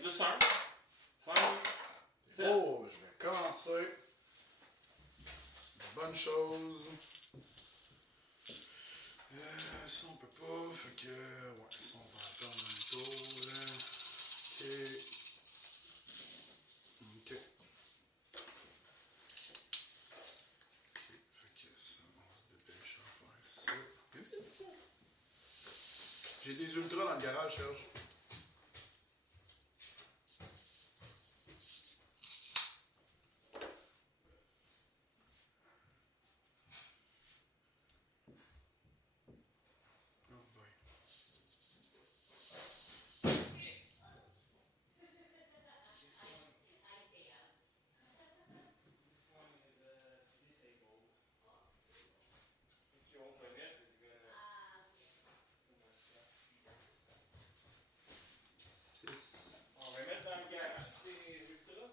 plus 1. 5. 7. Oh, je vais commencer. Bonne chose. Ça on peut pas, fait que ouais, ça on va attendre un tour là. Ok. Fait que ça, on se dépêche à faire ça. Vite ça. J'ai des ultras dans le garage, Serge. On va mettre dans le garage tes ultras.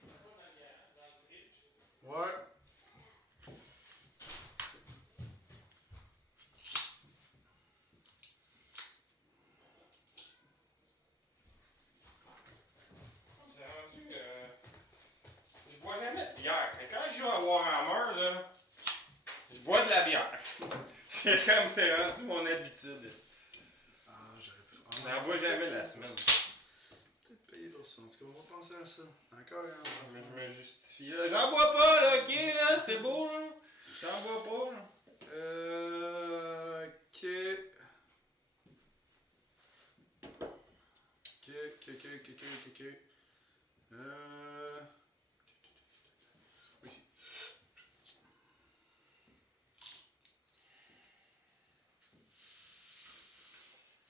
Pas dans le garage, dans le fridge. Ouais. J'ai rendu. Je bois jamais de bière. Mais quand je vais à Warhammer, là, je bois de la bière. C'est comme c'est rendu mon habitude. Ah, j'aurais pu. Je n'en bois jamais la semaine. Peut-être payer pour ça. En tout cas, on va penser à ça. Encore un. Mais je me justifie là. J'en bois pas là, ok là, c'est beau là. J'en bois pas là. Ok. Ok. Oui, si.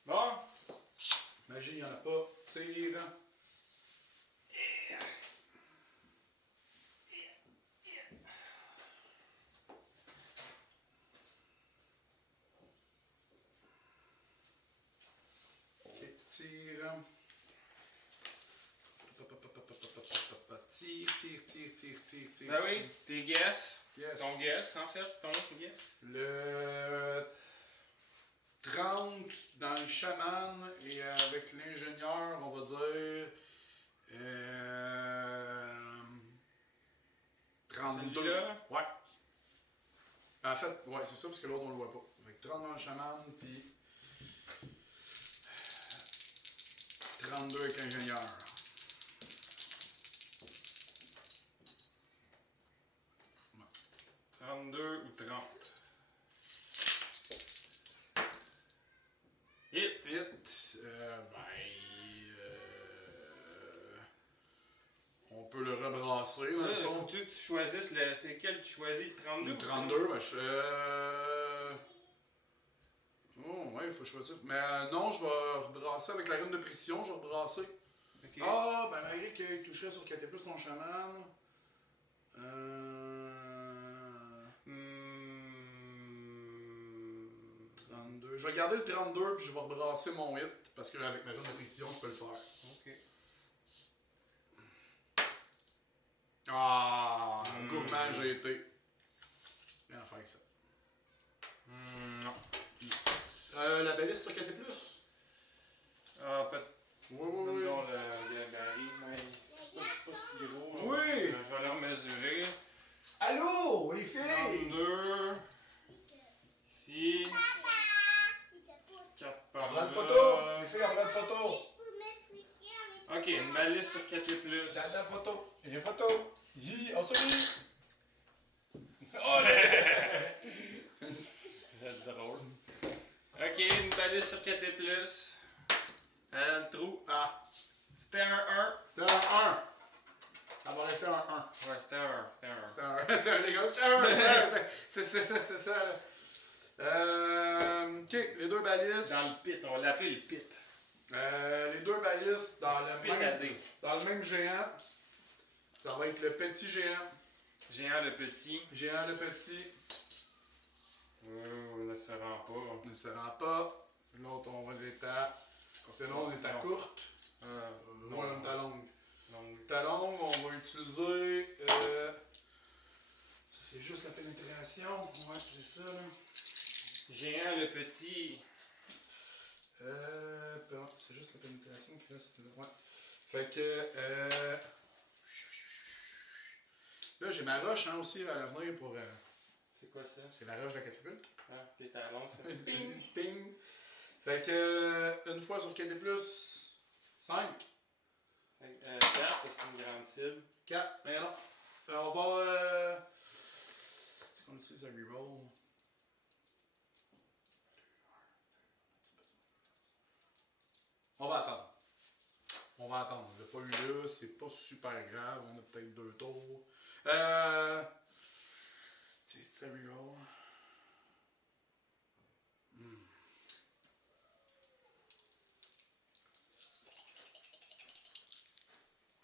Bon. Magie, il n'y en a pas. Tire. Ok, tire. Tire. Ben oui, tes guess. Yes. Ton guess en fait, ton guess. Le 30 dans le chaman et avec l'ingénieur, on va dire 32. Celui-là? Ouais. En fait, ouais, c'est ça, parce que l'autre, on le voit pas. Avec 30 dans le chaman, puis 32 avec l'ingénieur. Ouais. 32 ou 30. Hit. On peut le rebrasser. Dans le Là, fond. faut que tu choisisses le. C'est quel tu choisis, le 32 Le ou 32, ben je. Oh, ouais, il faut choisir. Mais non, je vais rebrasser avec la reine de précision, je vais rebrasser. Ok. Ah, ben malgré qu'il toucherait sur 4 plus ton chaman. Hmm. 32. Je vais garder le 32 puis je vais rebrasser mon hit parce qu'avec ma reine de précision, je peux le faire. Ok. Ah, gourmand, j'ai été. Bien faire avec ça. Non. La baliste sur 4 plus? Ah, peut-être. Oui. Dans le gabarit, mais c'est pas si gros. Là. Oui. Je vais leur mesurer. Allô, les filles! 32. Ici. 4 par Prends là. une photo! Les filles, on prend une photo! Ok, une balise sur 4 et plus. La photo! Il y a une photo! On sourit! Oh! C'est drôle. Ok, une balise sur 4 et plus. Le trou. Ah! C'était un 1. C'était un 1! Ça va rester un 1. Ouais, c'était un 1. C'était un 1. C'était un 1. C'était un 1! C'est ça, là. Ok, les deux balises. Dans le pit, on va l'appeler le pit. Les deux balises dans Pit à dés. dans le même géant. Ça va être le petit géant. Géant le petit. Géant le petit. Ne se rend pas. Ne se rend pas. L'autre, on va être à. C'est long, on est à Non. courte. Non. on est à longue. Donc, Ta longue, on va utiliser. Ça, c'est juste la pénétration. Ouais, c'est ça, là. géant le petit. C'est juste la pénétration qui là, c'était. Ouais. Fait que. Là, j'ai ma roche hein, aussi à l'avenir pour. C'est quoi ça? C'est la roche de la catapulte. Ah, tes talons, c'est Ping! Ping! Fait que. Une fois sur 4 et plus. 5. 4 parce que c'est une grande cible. 4. Mais non. On va. Est-ce qu'on utilise un reroll? On va attendre. On va attendre. Je l'ai pas eu là, c'est pas super grave. On a peut-être 2 tours. C'est un reroll.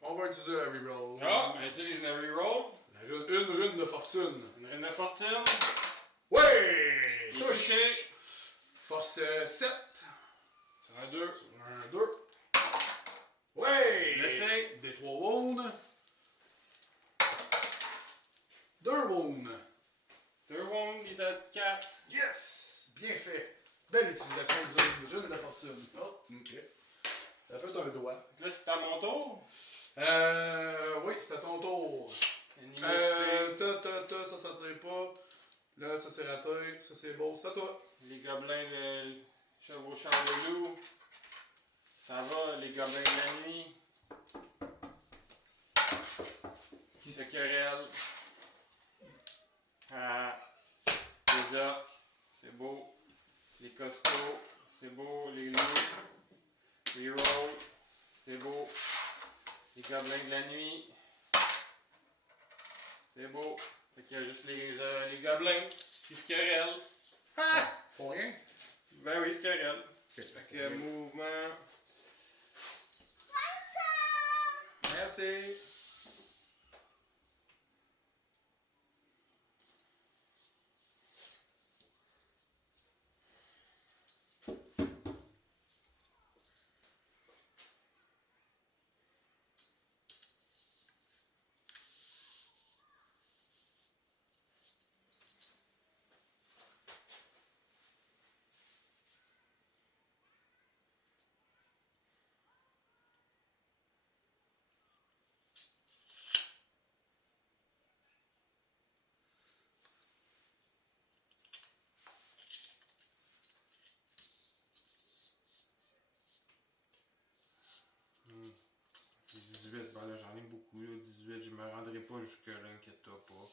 On va utiliser la reroll. Ah, on utilise une reroll. Une rune de fortune. Une rune de fortune. Ouais! Il est touché. Force 7. Sur un 2. Sur un 2. Ouais! Blessé. Des 3 wounds. 2 wounds. 2 wounds, il est à 4. Yes! Bien fait. Belle utilisation de rune de fortune. Oh, ok. Ça fait un doigt. Là, c'est à mon tour. Oui, c'est à ton tour. Ça tire pas. Là, ça c'est raté. Ça c'est beau. C'est à toi. Les gobelins, le chevaucheur de loup. Ça va, les gobelins de la nuit. Qui se querellent. Ah, les orques, c'est beau. Les costauds, c'est beau. Les loups, les rolls, c'est beau. Les gobelins de la nuit, c'est beau. Fait qu'il y a juste les gobelins qui se querellent. Ah! Faut rien? Ben oui, ils se querellent. Ok. Fait que mouvement. Merci. Hmm. 18, ben là j'en ai beaucoup là, 18, je me rendrai pas jusque là, inquiète-toi pas.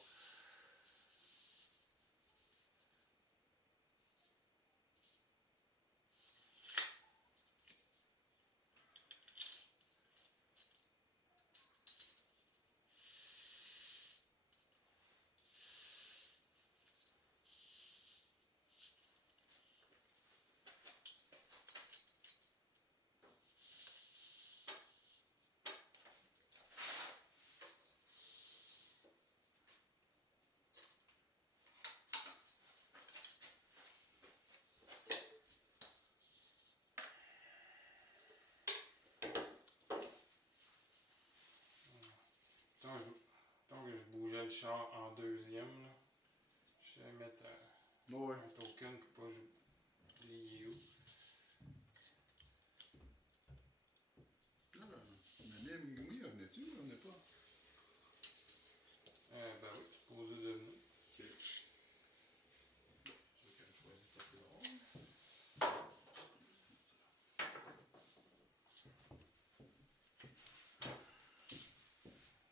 Tant que je bougeais le char en deuxième, là, je vais mettre Ouais. un token pour pas oublier où. Oui, revenais-tu? On n'est pas. Ben oui, supposé devenir. Ok. Je vais quand même choisir ça, c'est drôle.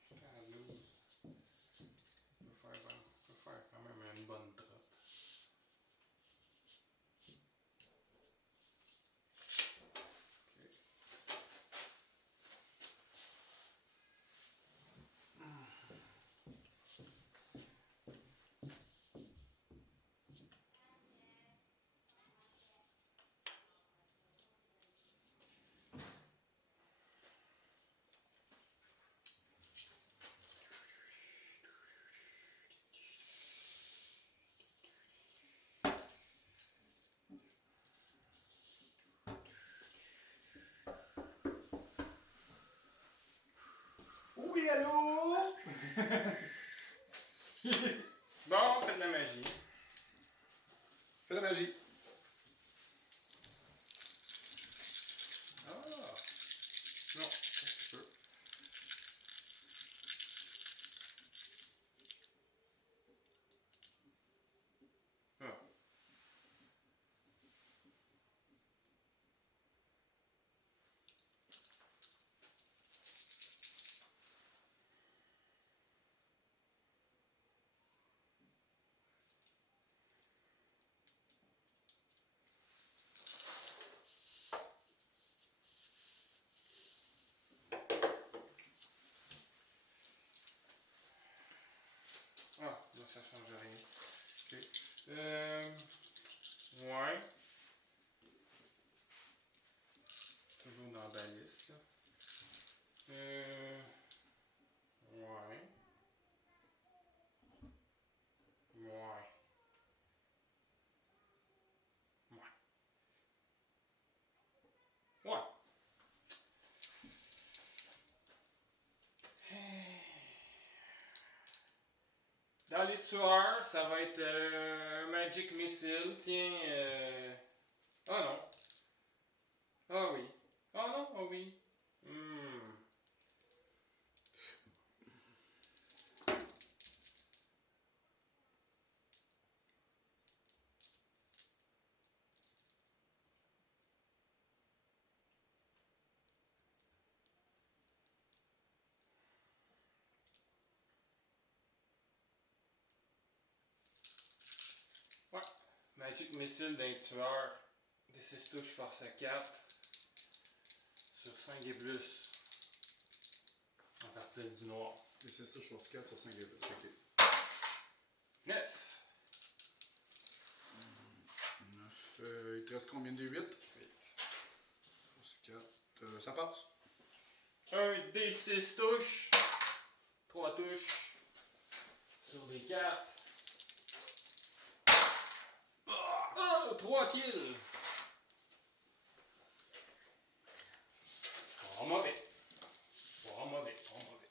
J'étais à 12. Je peux faire quand même une bonne trotte. Oui, allô? Bon, faites de la magie. Fais la magie. Non, c'est peu. Ah. Ah, là, ça change rien. Ok. Ouais. Toujours dans la baliste, là. Ouais. Ouais. Ouais. Ouais. Dans les tueurs, ça va être un Magic Missile. Tiens, oh non. Ah oui. Oh non, ah oui. Hmm. Ouais. Magic Missile d'un tueur. Des 6 touches force à 4. Sur 5 et plus. À partir du noir. Et c'est ça, je pense 4 sur 5 et plus. Ok. 9. 9. Il te reste combien de 8? 8. 4. Ça passe. Un des 6 touches. 3 touches. Sur des 4. Oh, 3 kills. Oh, mauvais. Oh, mauvais. Oh, mauvais.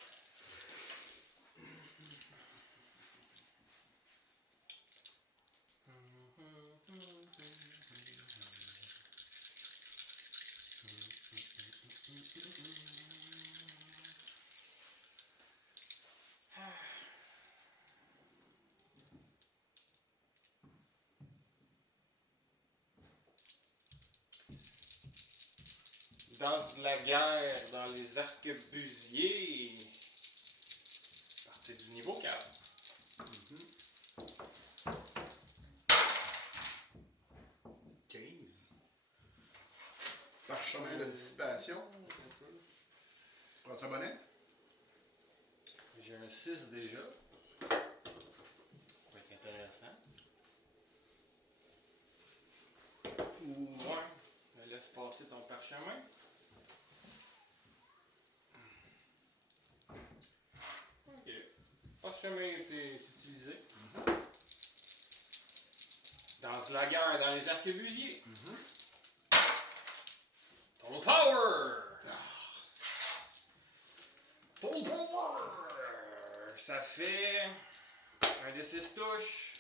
Danse de la guerre dans les arquebusiers. Partie du niveau 4. Mhm. 15. Parchemin de dissipation. Prends-tu un bonnet? J'ai un 6 déjà. Ça va être intéressant. Ouais. Me laisse passer ton parchemin. Ok. Parchemin est utilisé. Danse de la guerre dans les arquebusiers. Total Power! Total Power! Ça fait un des 6 touches.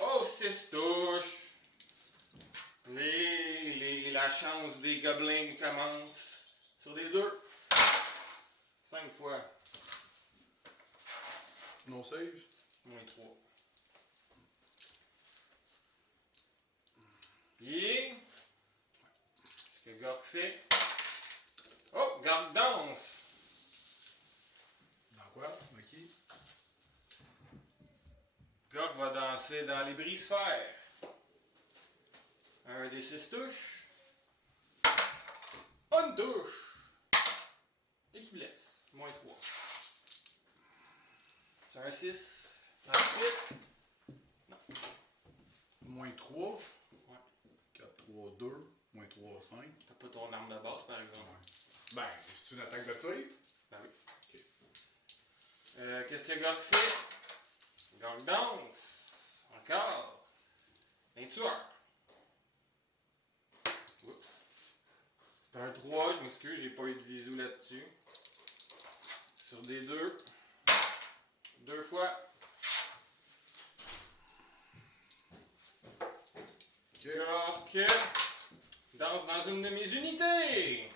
Oh, 6 touches! La chance des gobelins commence. Sur des 2. 5 fois. No save. Moins 3. Puis, ce que Gork fait. Oh, Gork danse! Dans quoi? Dans qui? Gork va danser dans les brise-fer. Un des 6 touches. Une touche! Et qui blesse. Moins 3. C'est un 6. Ensuite. Non. Moins 3. Ouais. 4, 3, 2. Moins 3, 5. T'as pas ton arme de base, par exemple. Ouais. Ben, c'est une attaque de tir? Ben oui. Ok. Qu'est-ce que Gork fait? Gork danse. Encore. Un tueur. Oups. C'est un 3, je m'excuse, j'ai pas eu de visou là-dessus. Sur des 2. 2 fois. Ok. Gork danse dans une de mes unités.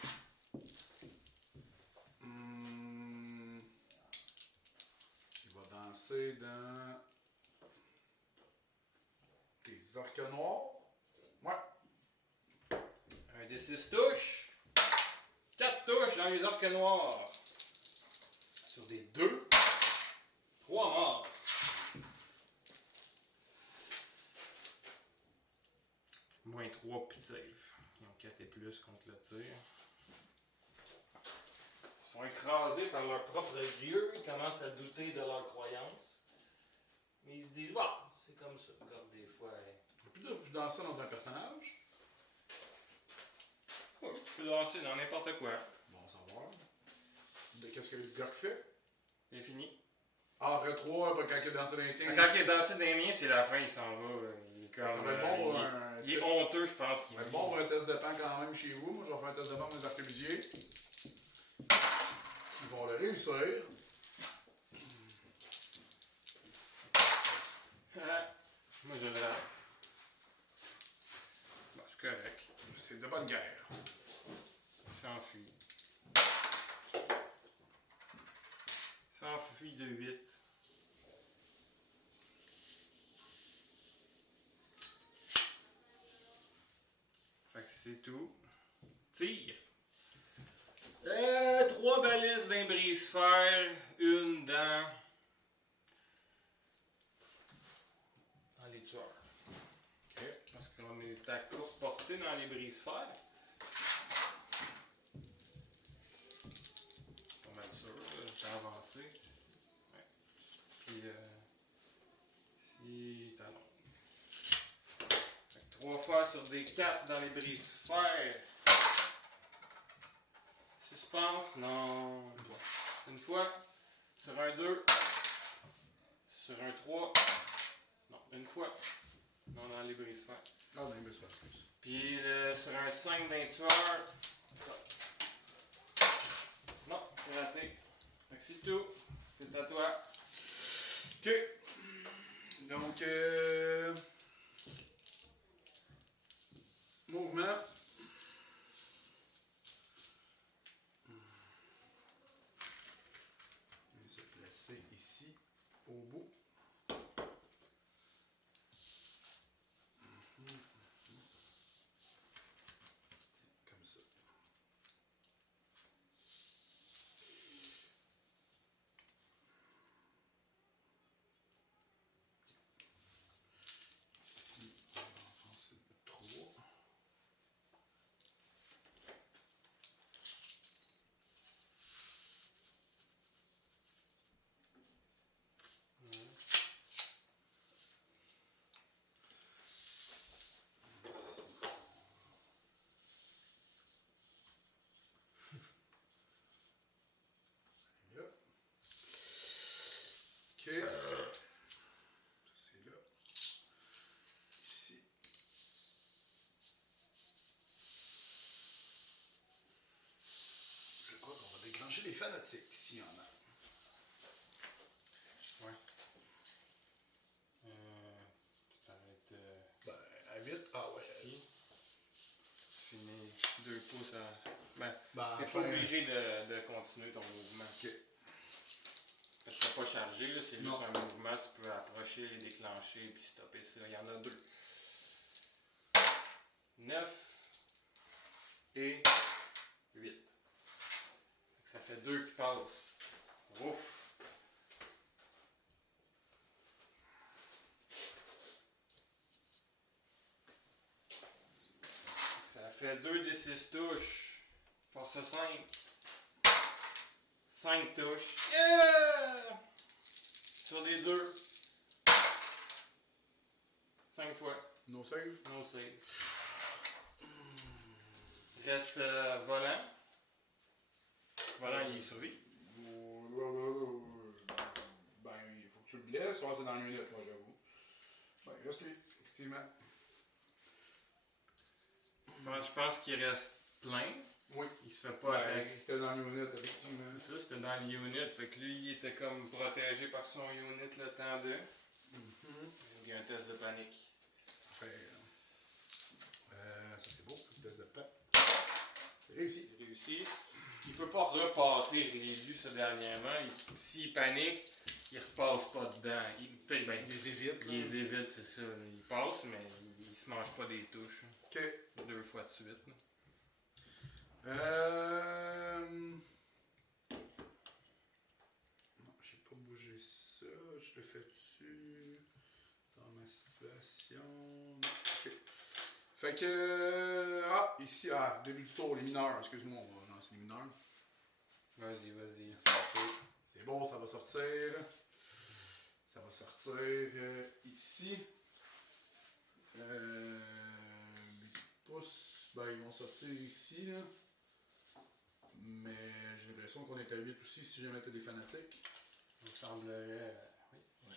dans des arcs noirs. Ouais. Un des 6 touches. 4 touches dans les arcs noirs. Sur des 2. 3 morts. Moins 3 puis de save. Ils ont 4 et plus contre le tir. Ils sont écrasés par leur propre dieu. Ils commencent à douter de leurs croyances. Mais ils se disent, bon, c'est comme ça. Regarde, des fois. On peut plus danser dans un personnage. Oui, tu peux danser dans n'importe quoi. Bon, savoir. Qu'est-ce que le gars fait? C'est fini. Ah, après 3, quand il a dansé dans les tiens. Quand il est dansé dans les miens, c'est la fin, il s'en va. Il est comme, Ça va être bon pour il est honteux, je pense. Ça va être bon pour un test de pan quand même chez vous. Moi, je vais faire un test de pan pour mes arquebusiers. Ils vont le réussir. Moi, je l'ai. Bon, c'est correct. C'est de bonne guerre. Il s'enfuit. Il s'enfuit de 8. Fait que c'est tout. Tire. 3 balises d'un brise-fer, une dans les tueurs. Ok. Parce qu'on est à courte portée dans les brise-fer. Pas mal sûr, c'est avancé. Ouais. Puis ici, talon. 3 fois sur des 4 dans les brise-fer. Suspense, non. Une fois. Sur un 2. Sur un 3. Non, une fois. Non, dans les brise-fer. Non, non, mais c'est pas ça. Puis sur un 5 d'un tueur. Non, c'est raté. Fait que c'est tout. C'est à toi. Ok. Donc, mouvement. Je vais se placer ici, au bout. Comme ça. Ici, on va enfoncer le 3. Là. Ok. Ça, c'est là. Ici. Je crois qu'on va déclencher les fanatiques, s'il y en a. Ouais. Ça va être Ben, à 8. Ah ouais. ici. Tu finis 2 pouces à. Ben, Ben, t'es pas obligé de continuer ton mouvement. Ok. Parce que c'est pas chargé, là, c'est juste Non. un mouvement, tu peux approcher, déclencher puis stopper ça. Il y en a 2. 9 et 8. Ça fait 2 qui passent. Ouf! Ça fait 2 des 6 touches. Force 5. 5 touches. Yeah! Sur les 2. 5 fois. No save. No save. Il reste volant. Volant, il survit. Ben, il faut que tu le blesses. Ouais, c'est dans une minute, moi, j'avoue. Ben, il reste lui, effectivement. Je pense qu'il reste plein. Oui. Il se fait pas Ben, attaquer. c'était dans l'unit, effectivement. C'est ça, c'était dans l'unit. Fait que lui, il était comme protégé par son unit le temps de. Il y a un test de panique. Fait, ça c'est beau, le test de paix. C'est réussi. Il réussit. Il peut pas repasser, je l'ai lu ça dernièrement. S'il panique, il repasse pas dedans. Ben, Il les évite. il les évite, c'est ça. Là. Il passe, mais il se mange pas des touches. Ok. 2 fois de suite. Là. Non, j'ai pas bougé ça. Je le fais dessus. Dans ma situation. Non. Ok. Fait que. Ah, ici. Ah, début du tour, les mineurs. Excuse-moi, on va lancer les mineurs. Vas-y, vas-y. C'est bon, ça va sortir. Ça va sortir ici. 8 pouces. Ben, ils vont sortir ici, là. Mais j'ai l'impression qu'on est à 8 aussi si jamais t'as des fanatiques. Il me semblerait. Oui. Ouais.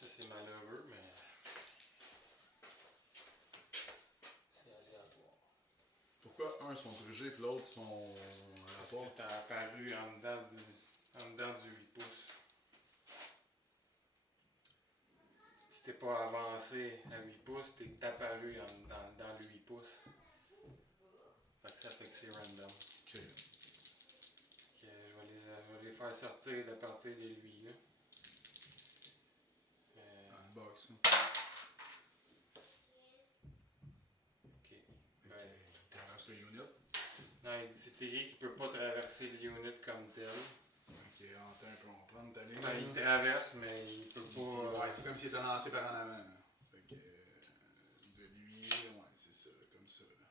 Ça, c'est malheureux, mais. C'est aléatoire. Pourquoi un sont dirigés et l'autre sont Parce aléatoires? que t'as apparu en dedans du 8 pouces. Si t'es pas avancé à 8 pouces, t'es apparu dans le 8 pouces. Fait que ça fait que c'est random. Ok. Je vais les faire sortir de partir de lui. Là. Dans le box. Hein. Ok. Ben, Ben, il traverse le unit. non, c'est écrit qu'il peut pas traverser l'unit comme tel. Ok, attends un peu, on va prendre ta ligne. Ben, il traverse, mais il peut pas. Ouais, c'est comme s'il était lancé par en avant. Là. Fait que de lui, ouais, c'est ça, comme ça. Là.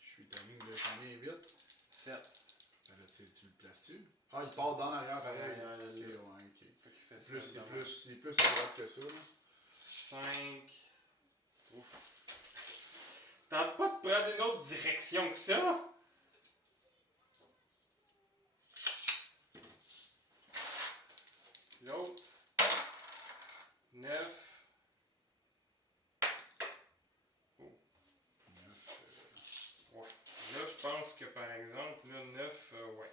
Je suis ta ligne de combien? 8? 7. Ben là, tu le places-tu? Ah, il part dans l'arrière pareil. L'arrière, Ok, là. ouais, ok. Fait qu'il fait Plus, ça. il est plus à droite que ça. Là. 5. Ouf. Tente pas de prendre une autre direction que ça? L'autre. 9. Oh. 9, Ouais. Là, je pense que par exemple, là, 9, ouais.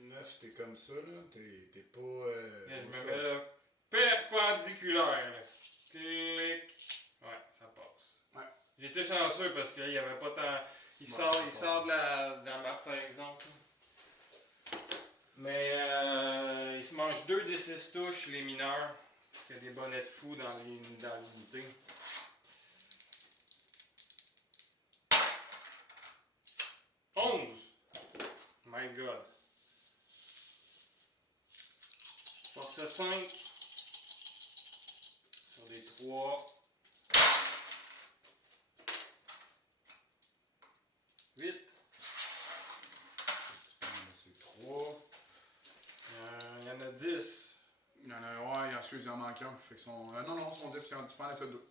9, t'es comme ça, là. T'es pas. Là, je comme me ça. mets là, perpendiculaire. Là. Clic. Ouais, ça passe. Ouais. J'étais chanceux parce qu'il n'y avait pas tant. Il Ouais, sort de la map, par exemple. Mais il se mange 2 des 6 touches, les mineurs. Parce qu'il y a des bonnets de fous dans l'unité. My God. Force 5. Sur des 3. 8. C'est 3. Il y en a 10. Il y en a, ouais, excuse, il en manque un. Fait que son. Non, non, son 10, tu prends les 2.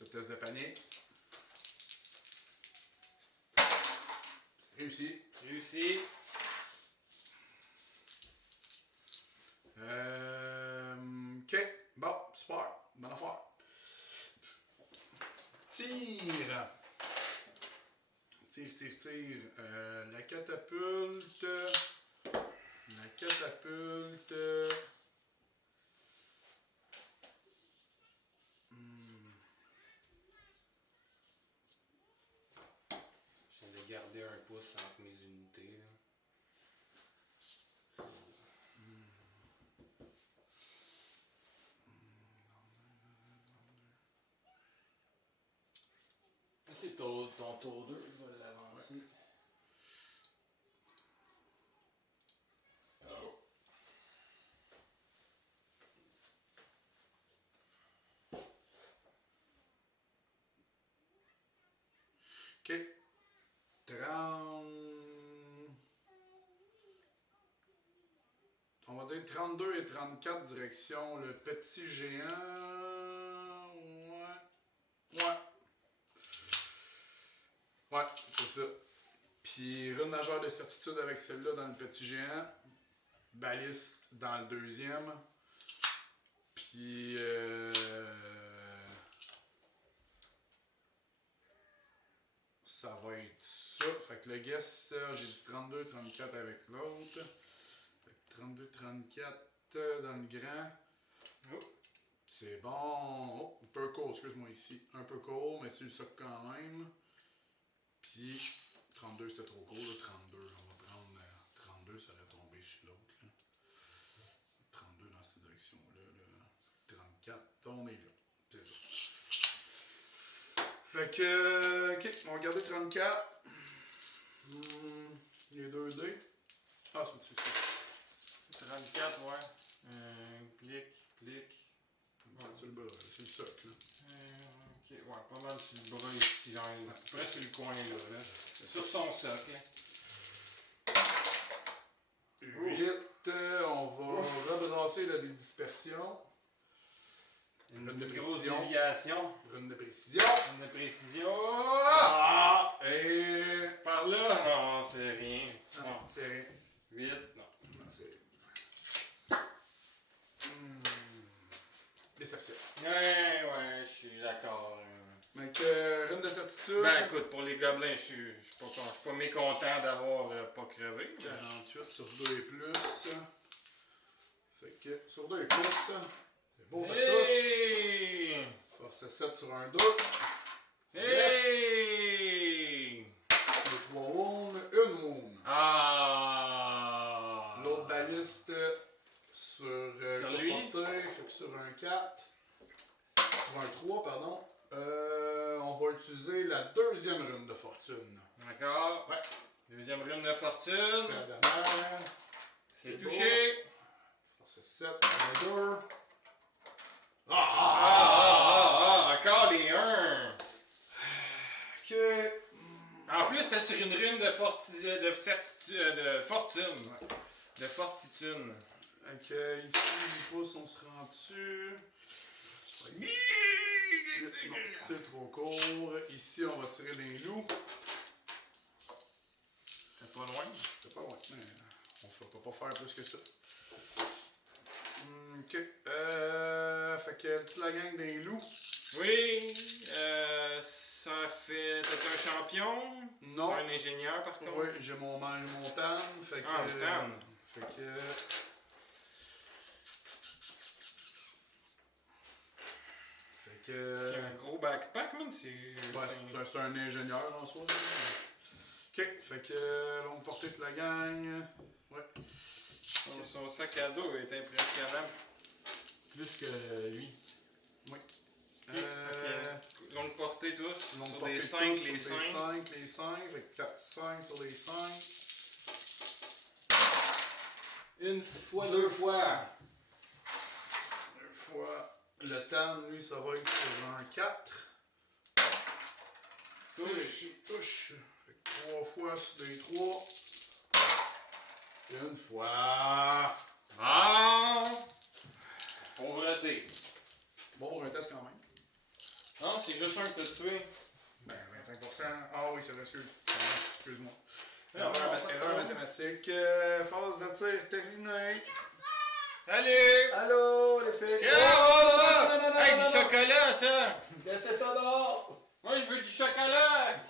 Le test de panique. C'est réussi. Réussi. Ok, bon, super. Bonne affaire. Tire. Tire. La catapulte. La catapulte. J'essaie de garder un pouce entre mes unités. Là. C'est ton tour 2, je vais l'avancer. Ouais. Ok. 30. On va dire 32 et 34 direction le petit géant. Ouais. Ouais, c'est ça. Puis rune majeure de certitude avec celle-là dans le petit géant. Baliste dans le deuxième. Puis ça va être ça. Fait que le guess, j'ai dit 32, 34 avec l'autre. Fait que 32, 34 dans le grand. Oh. C'est bon. Oh, un peu court, excuse-moi ici. Un peu court, mais c'est le soc quand même. Puis 32, c'était trop court. Là. 32, on va prendre 32, ça aurait tombé sur l'autre. 32 dans cette direction-là. Là. 34, on est là. C'est ça. Fait que, ok, on va regarder 34. Les 2 dés. Ah, c'est dessus, ça. 34, ouais. Clic. Ouais, c'est le bras, c'est le socle. Ok, ouais, pas mal sur le bras ici, genre, à peu près sur le coin là. Sur son socle. 8, on va rebrasser là, des dispersions. Une grosse déviation. Rune de précision. Une précision. Ah! Et. Par là, non, c'est rien. Non, c'est rien. 8, non. Non, c'est rien. Déception. Ouais, je suis d'accord. Donc, rune de certitude. Ben écoute, pour les gobelins, je suis pas mécontent d'avoir pas crevé. 48 sur 2 et plus. Fait que sur 2 et plus. C'est beau, ça touche. Hey! Force 7 sur un 2. Hey! 3 wounds, 1 wound. Ah! L'autre baliste sur lui. portée, fait que sur un 4. Sur un 3, pardon. On va utiliser la deuxième rune de fortune. D'accord. Ouais. Deuxième rune de fortune. C'est la dernière. C'est touché. Force 7, un 2. Encore les 1. Ok. En plus, c'était sur une rune de fortune. De fortune. De fortitude. Ok, ici, les pouces, on se rend dessus. Non, c'est trop court. Ici, on va tirer des loups. C'est pas loin. C'est pas loin, mais on ne peut pas faire plus que ça. Ok. Fait que toute la gang des loups. Oui. Ça fait. T'es un champion? Non. Un ingénieur, par contre? Oui, j'ai mon TAN. Fait que. Ah, le TAN. Fait que. C'est un gros backpack, man. C'est un ingénieur en soi. Ok, fait que longue portée de la gang. Ouais. Son sac à dos est impressionnant. Plus que lui. Oui. Longue portée tous. Longue Sur portée des tous, 5, sur les des 5. 5, les 5. Fait que 4, 5 sur les 5. Une fois, deux fois. Deux fois. Le TAN, lui, ça va être sur un 4. Touche. Fait que 3 fois sur des 3. Une fois. Ah! Pauvreté. Bon, pour un test quand même. Non, c'est juste un que tu tué. Ben, 25%. Ah oui, c'est vrai, excuse-moi. Non, Erreur mathématique. Phase de tir terminée. Salut! Allô, les filles. Hey, du chocolat, ça! Laissez ça dehors. Moi, je veux du chocolat!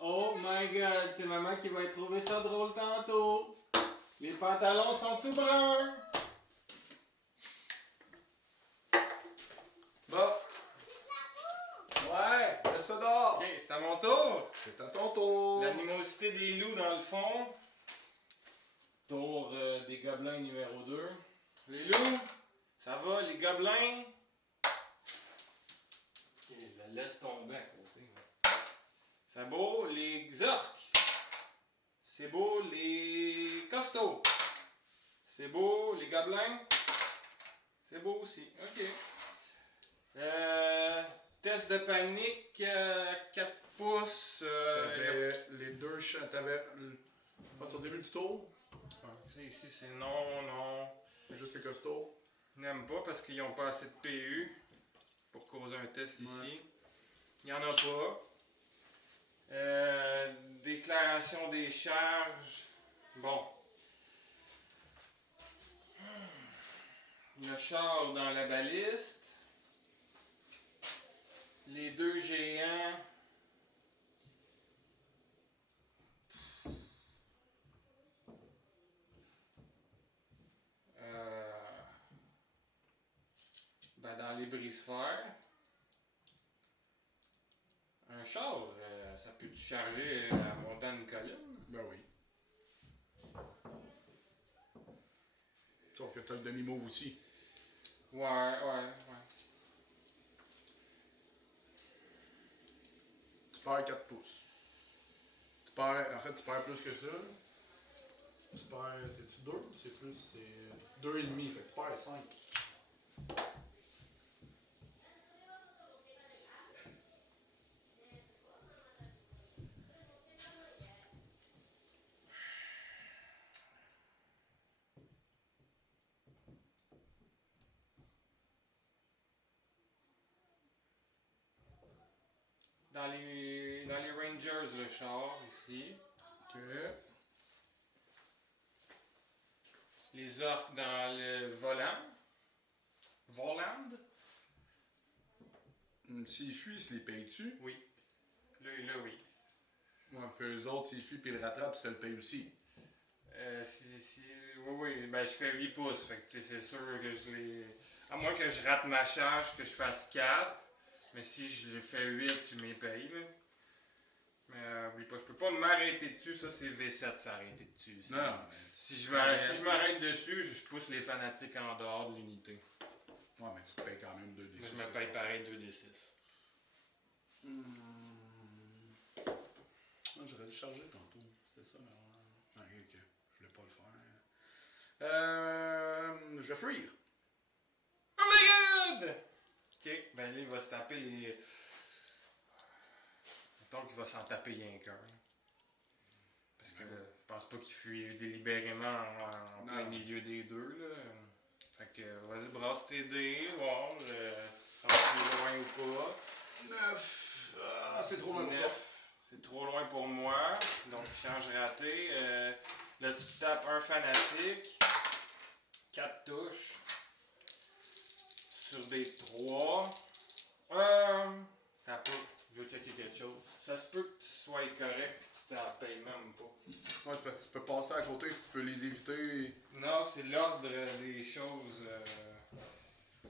Oh my god, c'est maman qui va trouver ça drôle tantôt. Les pantalons sont tout bruns. Bon. Ouais, laisse ça dehors. Ok, c'est à mon tour. C'est à ton tour. L'animosité des loups dans le fond. Tour des gobelins numéro 2. Les loups, ça va, les gobelins? Ok, je la laisse tomber à côté. C'est beau, les orques. C'est beau, les costauds. C'est beau, les gobelins. C'est beau aussi, ok. Test de panique, 4 pouces. T'avais les deux chats. T'avais. Pas au début du tour. Ça ici, c'est non, non. Juste les costauds. Ils n'aiment pas parce qu'ils n'ont pas assez de PU pour causer un test ici. Il n'y en a pas. Déclaration des charges. Bon. Le char dans la baliste. Les deux géants. Dans les brise-fer. Un char, ça peut-tu charger à montant une colline? Ben oui. Sauf que t'as le demi-move aussi. Ouais. Tu perds 4 pouces. Tu perds plus que ça. Tu perds, c'est-tu 2? C'est plus, c'est 2,5, fait que tu perds 5. Dans les Rangers, le char, ici. Ok. Les orques dans le volant. Voland? S'ils fuient, ils se les payent-tu? Oui. Là, oui. Ouais, puis eux autres, s'ils fuient puis ils le rattrapent, ça le paye aussi. Oui, ben je fais 8 pouces, fait que c'est sûr que je les... À moins que je rate ma charge, que je fasse 4, mais si je les fais 8, tu m'y payes, là. Mais oublie pas, je peux pas m'arrêter dessus, ça c'est V7 s'arrêter dessus. Ça. Non, mais... Si je m'arrête dessus, je pousse les fanatiques en dehors de l'unité. Ouais, mais tu te payes quand même 2D6. Mais je me paye pareil 2d6. Ah, j'aurais dû charger tantôt. C'était ça, mais... Ah, ok. Je voulais pas le faire. Je vais fuir. Oh my god! Ok, ben là il va se taper les... Mettons qu'il va s'en taper rien qu'un. Parce que je pense pas qu'il fuit délibérément en plein milieu des deux, là. Fait que vas-y, brasse tes dés, voir ça va plus loin ou pas. 9. Ah, c'est trop loin pour toi. 9. C'est trop loin pour moi, donc change raté. Là, tu tapes un fanatique. 4 touches. Sur des 3. T'as pas. Je vais checker quelque chose. Ça se peut que tu sois correct et tu t'en payes même pas. Ouais, c'est parce que tu peux passer à côté si tu peux les éviter. Non, c'est l'ordre des choses.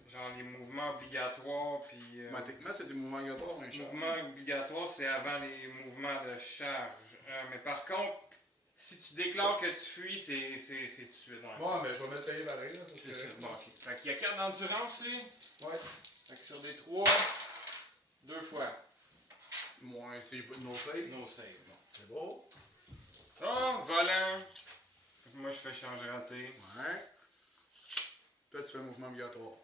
Genre les mouvements obligatoires, puis... Techniquement, c'est des mouvements obligatoires, mais les mouvements obligatoires, c'est avant les mouvements de charge. Mais par contre, si tu déclares que tu fuis, c'est tout de suite. Bon, mais je vais mettre payer pareil. Là, c'est ça. Bon, ok. Fait qu'il y a 4 d'endurance, lui. Ouais. Fait que sur des 3, 2 fois. Moins, c'est no save. No save. Bon, c'est beau. Ça, volant. Fait que moi, je fais changer raté. Ouais. Puis là, tu fais un mouvement obligatoire.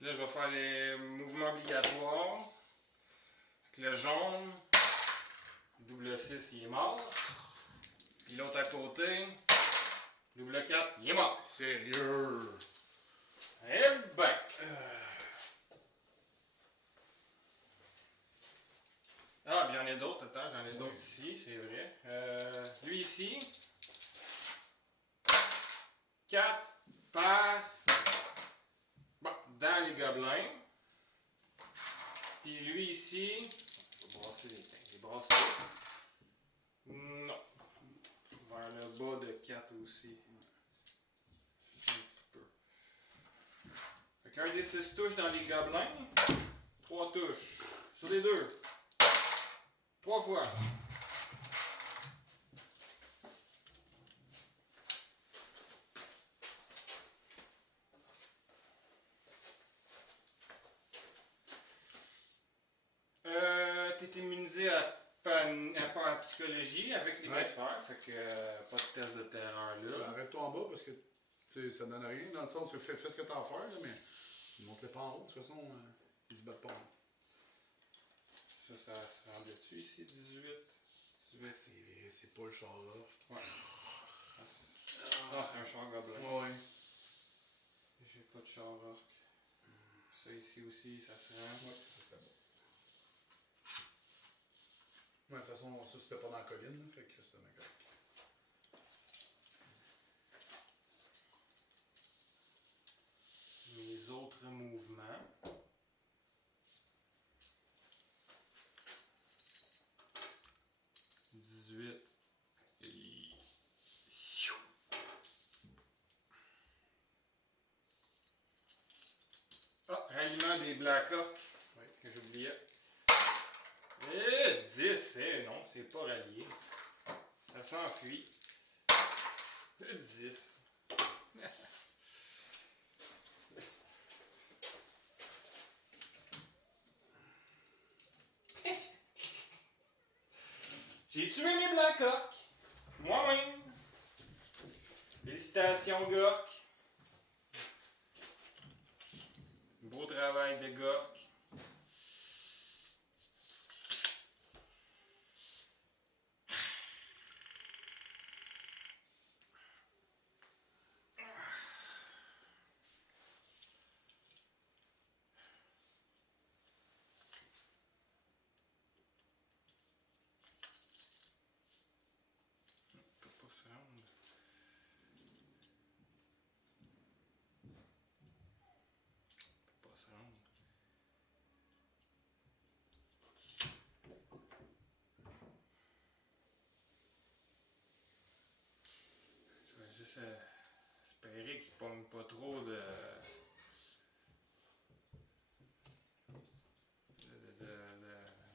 Là, je vais faire les mouvements obligatoires. Fait que le jaune, double 6, il est mort. Puis l'autre à côté, double 4, il est mort. Sérieux? Eh ben! Ah, puis j'en ai d'autres, attends, j'en ai d'autres ici, c'est vrai. Lui ici, 4 par... Bon, dans les gobelins. Puis lui ici, je vais brasser les bracelets. Non. Vers le bas de 4 aussi. Un petit peu. Fait qu'un des 6 touches dans les gobelins. 3 touches. Sur les 2. 3 fois. T'es immunisé à psychologie avec les brise-fer, fait que pas de test de terreur là. Arrête-toi en bas parce que ça donne rien. Dans le sens, fais ce que t'as à faire, là, mais monte-le pas en haut. De toute façon, ils se battent pas. Ça se rend dessus ici, 18. 18. C'est pas le char là. Ouais. Non, c'est un char gobelin. Ouais. J'ai pas de char orc. Ça ici aussi, ça se rend. Ouais, ça serait bon. Ouais, de toute façon, ça c'était pas dans la colline, là, fait que c'était ma correct. Mes autres mouvements. Ah, ralliement des Black Orcs. Oui, que j'oubliais. Et 10, non, c'est pas rallié. Ça s'enfuit. 10. J'ai tué mes Black Orcs. Moi-même. Félicitations, Gork. Beau travail de Gork. On peut pas se rendre. On peut pas se rendre. Je vais juste espérer qu'il ne pogne pas trop de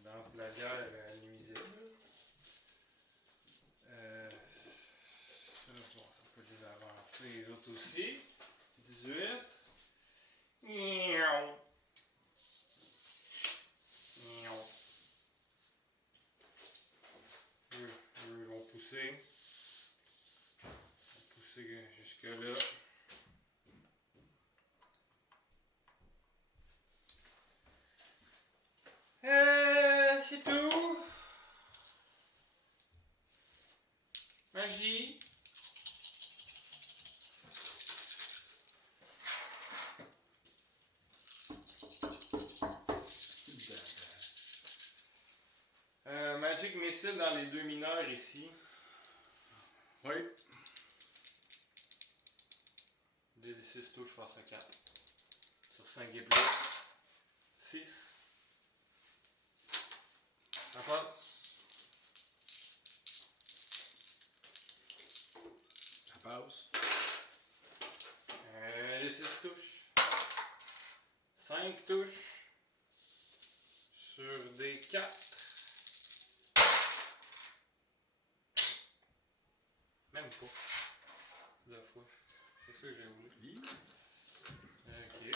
danse de la guerre nuisible. Ça, bon, ça peut les avancer, les autres aussi. 18. Miaou. Miaou. Eux vont pousser. Ils vont pousser jusque-là. C'est tout. Magie. Magic Missile dans les deux mineurs ici. Oui. 2d6 touche face à 4. Sur 5 et plus. 6. Ça passe. Ça passe. Les 6 touches. 5 touches. Sur des 4. Même pas. 2 fois. C'est ça que j'ai voulu. Ok.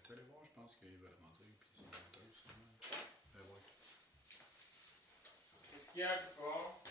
Tu vas aller voir, je pense qu'il va rentrer, puis son moteur, sûrement. Allez voir. Qu'est-ce qu'il y a pas?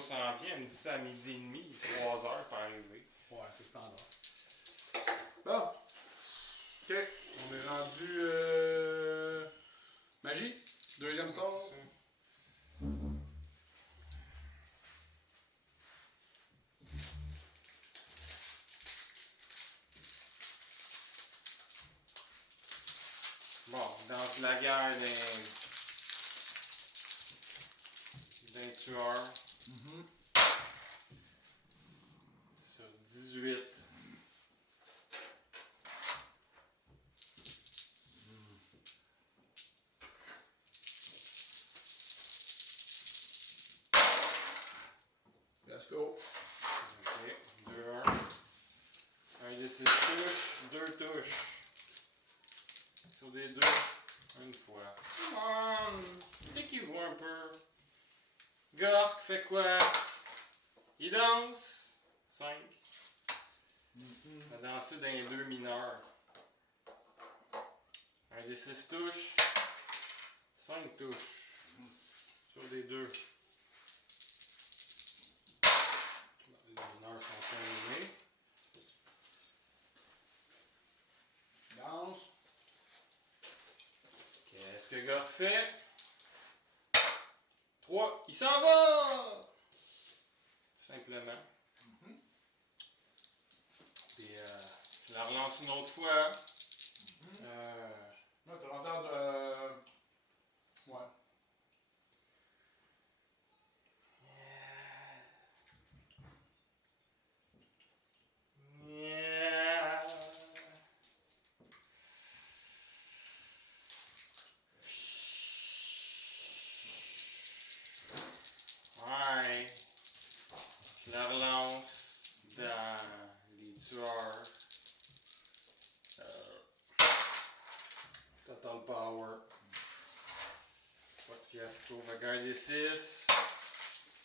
métro s'en vient, elle me dit ça à 12h30, 3h pour arriver. Ouais, c'est standard. Bon. Ok. On est rendu. Magie. Deuxième sort. Bon, dans la guerre d'un tueur. Sur 18. Let's go. Ok, 2-1. Un des 6 touches, 2 touches. Sur des 2, une fois. Come on! C'est qui voit un peu? Gork fait quoi? Il danse. 5. Il a dansé dans les 2 mineurs. Un des 6 touches. 5 touches. Sur des 2. Les mineurs sont terminés. Danse. Qu'est-ce que Gork fait? 3. Il s'en va! Simplement. Puis je la relance une autre fois. Là, t'as rendu de. Ouais. Yeah. Ouais. Je la relance dans les tueurs. Total power. Pas de fiasco. Va garder 6.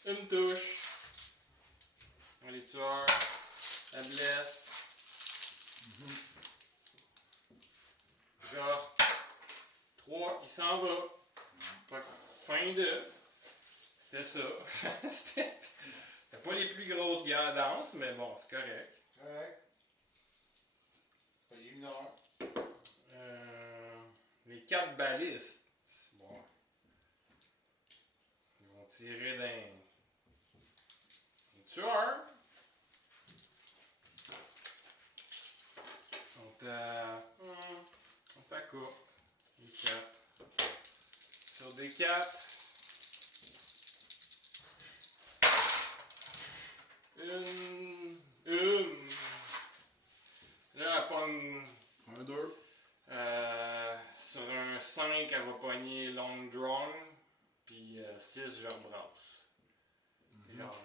Une touche. Dans les tueurs. Elle blesse. Genre 3, il s'en va. Fait que fin de. C'était ça. C'était pas les plus grosses guerres danse, mais bon, c'est correct. Correct. Payé 1 heure. Les 4 balistes. Bon. Ils vont tirer d'un tueur. Ils sont à coup. Les 4. Sur des 4. Une. Là, elle pogne. 1, 2. Sur un 5, elle va pogner long drawn. Puis 6, je rebrasse. Genre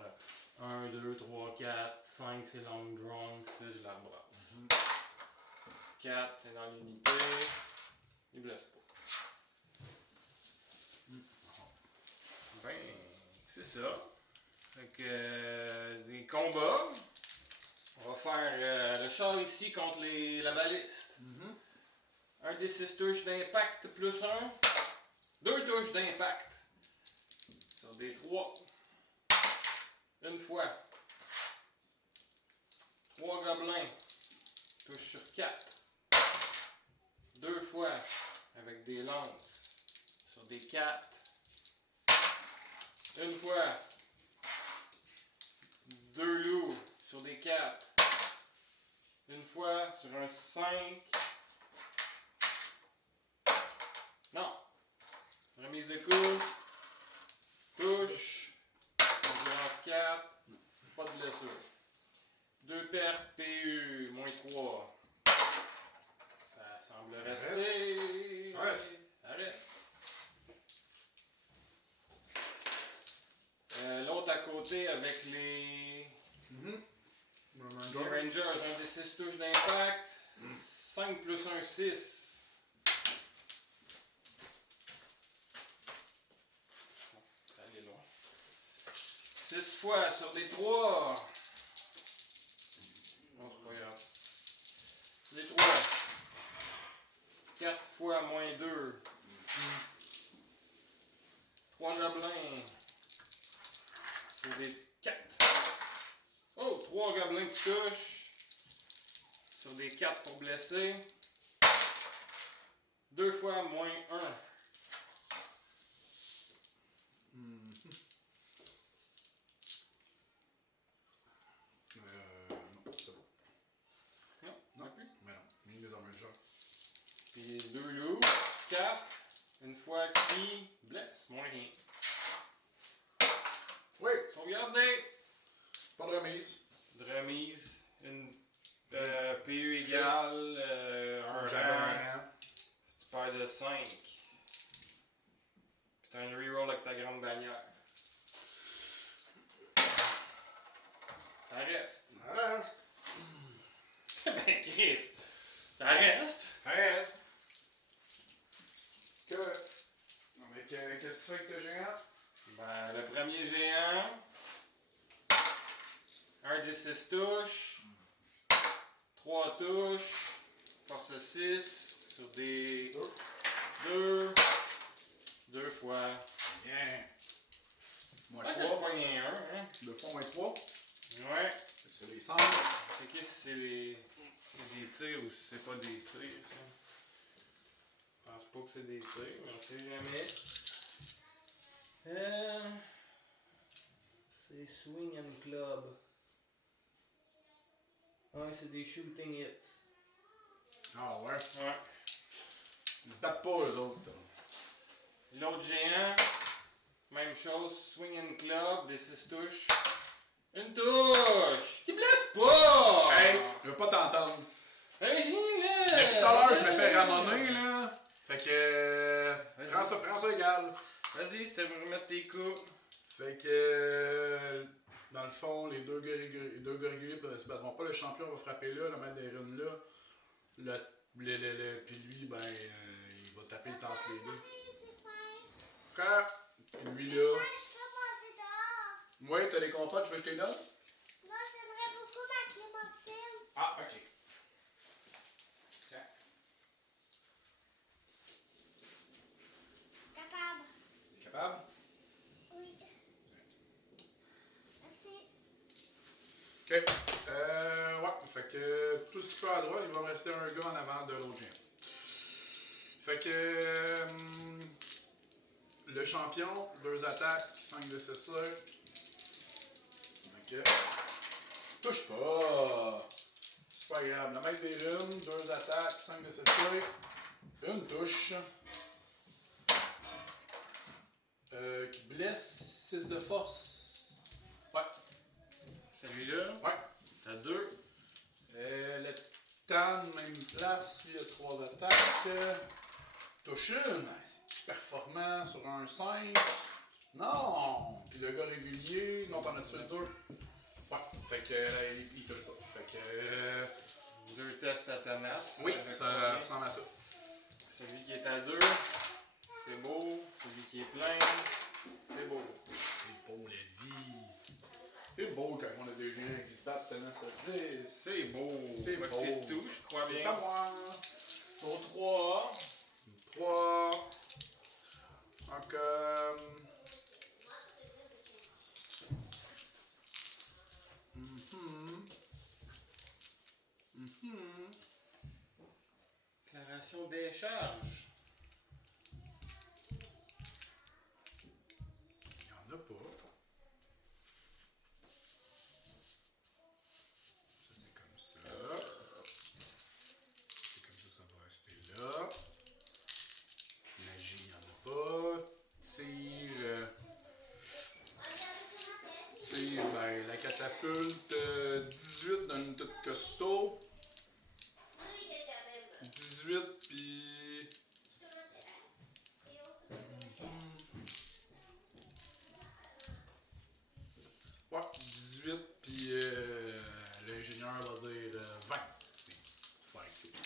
1, 2, 3, 4. 5, c'est long drawn. 6, je la rebrasse. 4, c'est dans l'unité. Il blesse pas. Ben, c'est ça. Fait que des combats. On va faire le char ici contre la baliste. Un des 6 touches d'impact plus 1. 2 touches d'impact. Sur des 3. Une fois. 3 gobelins. Touche sur 4. 2 fois. Avec des lances. Sur des 4. Une fois. 2 loups. Sur des 4. Une fois. Sur un 5. Non. Remise de coup. Touche. Endurance 4. Pas de blessure. 2 pertes PU. Moins 3. Ça semble rester. Reste. Ça reste. L'autre à côté avec les Rangers. Un des 6 touches d'impact. 5 plus 1, 6. Ça allait loin. 6 fois sur des 3. Non, c'est pas grave. Les 3. 4 fois moins 2. 3 gobelins. sur des 4. Oh, 3 gobelins qui touchent. Sur des 4 pour blesser. 2 fois moins 1. Non, c'est bon. Non, Non, plus. mais non, il est dans le genre. Puis 2 loups. 4. Une fois qui blesse. Moins rien. Oui, Sauvegardez. pas de remise. De remise. Une PU égale un J'avais rang. un rang. Tu perds de 5. Puis t'as une reroll avec ta grande bannière. Ça reste. Ah, Ben Chris. Ça reste. ça reste. Avec, qu'est-ce que tu fais avec le géant? Ben, le premier géant. 1 des 6 touches. 3 touches. Force 6. Sur des 2. 2 fois. Bien. Moins Peut-être que je 3. pognais un, hein. 2 fois moins 3. Ouais. C'est les 5. C'est qui si c'est des tirs ou si c'est pas des tirs, ça. Je pense pas que c'est des tirs, mais on sait jamais. C'est swing and club. Ouais, c'est des shooting hits. Ah ouais. Ouais. Ils se battent pas eux autres. L'autre géant, même chose, swing and club, des 6 touches. Une touche! Qui blesse pas! Hey, je veux pas t'entendre. Hey, génial! Depuis tout à l'heure, je me fais ramoner là. Fait que. Prends ça égal. Vas-y, je te remettre tes coups. Fait que. Dans le fond, les deux gars réguliers se battront pas. Le champion va frapper là, le maître des runes là. Puis lui, ben, il va taper entre les deux. Quand lui là. Ouais, t'as des compotes, tu veux que je te les donne? Moi, j'aimerais beaucoup ma clémentine. Ah, ok. Tiens. Capable. Capable? Oui. Merci. Ok. Ouais, fait que tout ce qui peut à droite, il va me rester un gars en avant de l'autre géant. Fait que. Le champion, 2 attaques, 5 de CC. Ok. Touche pas! C'est pas grave. La maître des runes, 2 attaques, 5 de CC. Une touche. Qui blesse, 6 de force. Ouais. Celui-là, Ouais. t'as 2. Le Tan, même place, lui a 3 attaques. Touche une. C'est performant sur un 5. Non! Puis le gars régulier, non, t'en as tué 2. Ouais, fait que il touche pas. Fait que. 2 tests à ta masse. Oui, Avec ça combien? ressemble à ça. Celui qui est à 2, c'est beau. Celui qui est plein, c'est beau. C'est beau la vie. C'est beau quand on a des gens qui se battent tellement ça dit. C'est beau. C'est Fait que beau. c'est tout, je crois C'est bien. à moi. Pour 3. 3. Donc, Déclaration des charges. il y en a pas. Ça, c'est comme ça. C'est comme ça va rester là. Magie, il n'y en a pas. Tire, ben, la catapulte, 18 dans une toute costaud. 18 puis. Ouais, 18 puis l'ingénieur va dire 20. Faire cute.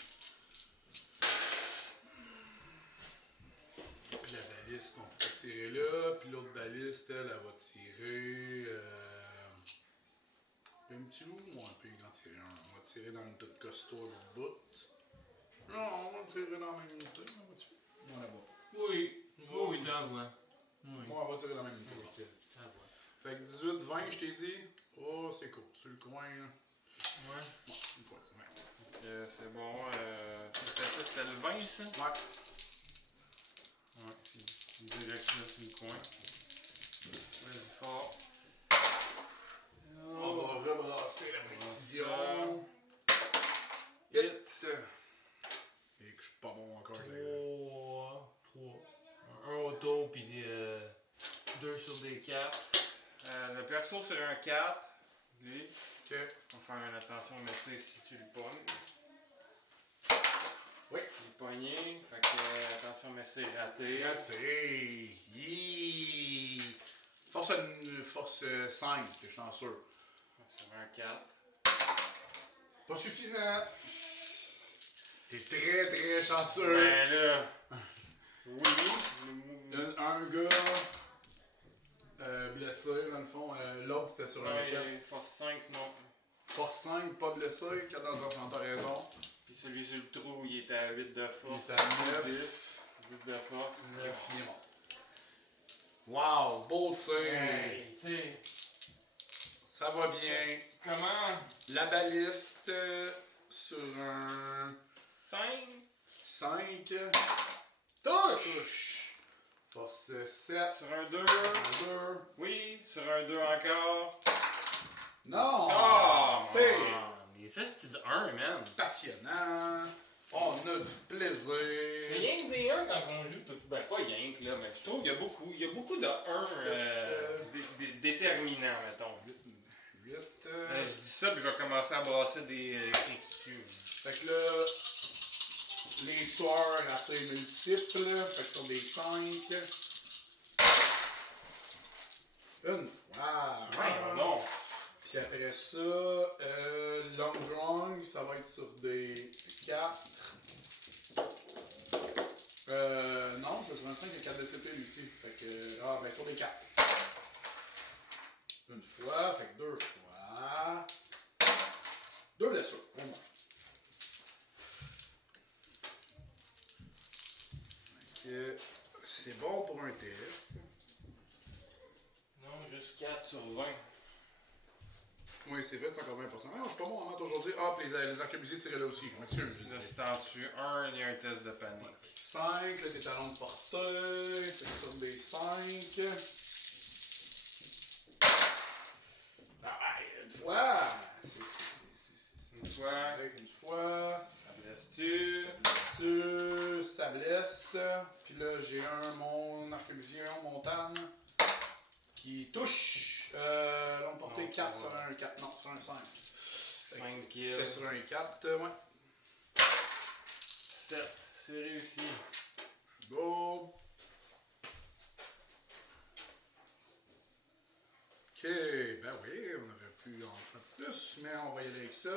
Puis la baliste, on peut tirer là. Puis l'autre baliste, elle va tirer. Un petit loup ou un peu grand tirer un? On va tirer dans une toute costaud à l'autre bout. Non, on va tirer dans la même unité. On va tirer. On la voit. Oui, oui, t'en vois. Oui, Moi, on va tirer dans la même unité. t'en vois. Fait Fait que 18, 20, je t'ai dit. Oh, c'est cool. Sur le coin, là. Ouais. Bon, sur le coin, ouais. C'est bon. C'était le 20, ça? Ouais. Ouais, c'est direct là sur le coin. Vas-y fort. On va rebrasser la précision. Hit. Et que je suis pas bon encore avec la gueule. 3. Un auto, puis 2 sur des 4. Le perso sur un 4. Lui. Ok. On va faire une attention, mais tu sais, si tu le pognes. Oui. Il est pogné. Fait que attention, mais c'est raté. Raté. Yee. Force 5, t'es chanceux. Sur un 4. Pas suffisant. T'es très très chanceux. Ben là. Oui. Un gars blessé dans le fond. L'autre c'était sur un 4. Ouais, force 5, sinon. Force 5, pas blessé. 4 dans un sens, t'as raison. Puis celui sur le trou, il était à 8 de force. Il est à 9. 10 de force. 9, il est mort. Wow, beau tir. Hey, t'sais, Ça va bien. comment? La baliste sur un 5. 5. Touche! Force 7. Sur un 2. Un 2. Oui, sur un 2 encore. Non! Ah! C'est Mais ça, c'est de 1, man. passionnant. On a du plaisir. C'est rien que des 1 quand on joue tout. Ben, pas rien que là, mais je trouve qu'il y a beaucoup de 1 déterminants, mettons. 8. Je dis ça, puis je vais commencer à brasser des cris dessus. Fait que là, les soirs assez multiples. Fait que sur des 5. Une fois. Ouais, non. Puis après ça, long drong, ça va être sur des 4. Non, c'est sur un 5 et 4 de CP aussi. Fait que, ben sur des 4. Une fois, fait que 2 fois. 2 blessures, au moins. Fait que, c'est bon pour un test. Non, juste 4 sur 20. Oui, c'est vrai, c'est encore 20%. Non, je suis pas bon en maths aujourd'hui. Ah, puis les arquebusiers tiraient là aussi. Mathieu. Là, si t'en tues un, il y a un test de panique. 5, là, tes talons de portée, c'est sur des 5. Ah, une fois! Une fois, Une fois, ça blesse-tu? ça blesse. Puis là, j'ai mon arquebusien, montagne, qui touche. Longue portée Non, 4 ça sur va. un 4, non, sur un 5. 5 kills. C'était sur un 4, ouais. 7. C'est réussi. Go! Ok, ben oui, on aurait pu en faire plus, mais on va y aller avec ça.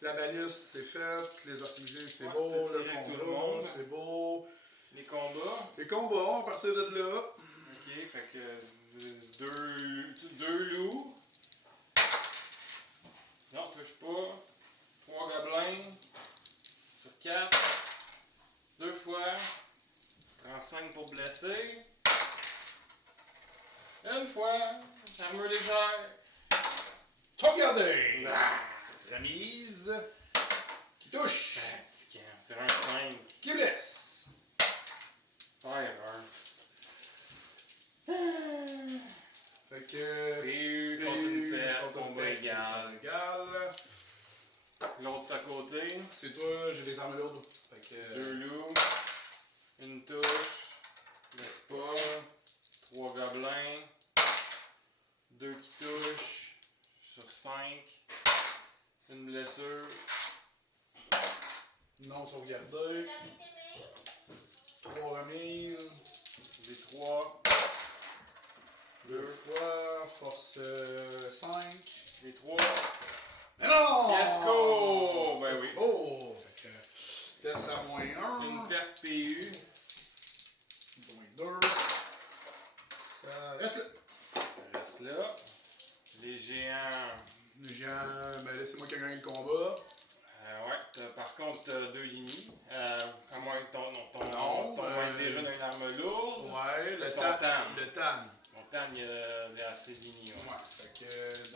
La baliste, c'est fait. Les arquebusiers, c'est Ouais, beau. t'as Le tiré avec tout le combat, monde. c'est beau. Les combats. Les combats, à partir de là. Ok, fait que deux loups. Non, touche pas. 3 gobelins. Sur 4. 2 fois. Prends 5 pour blesser. Une fois. Armure légère. Regardez! La mise. Qui touche. Fatigant. Sur un 5. Qui blesse. Fire. Fait que. PU contre une perte. contre une Combat perte, égal. c'est égal. L'autre à côté. C'est toi, j'ai des armes lourdes. Fait que. 2 loups. Une touche. Laisse pas. 3 gobelins. 2 qui touchent. Sur 5. Une blessure. Non sauvegardé. 3 remises. Des 3. 2 fois. Force 5. Des 3. Mais non! Fiasco! Ben oui. Oh! Fait que. Test à moins 1. Une perte PU. Moins 2. Ça reste là. Reste là. Les géants. Les gens, ben là, c'est moi qui ai gagné le combat. Ouais. Par contre, t'as 2 ennemis. À moins que ton Non, moins des runes a une arme lourde. Ouais, le Ton tan. tan. Le tan. Donc tan, il y a assez d'igni. Ouais, fait que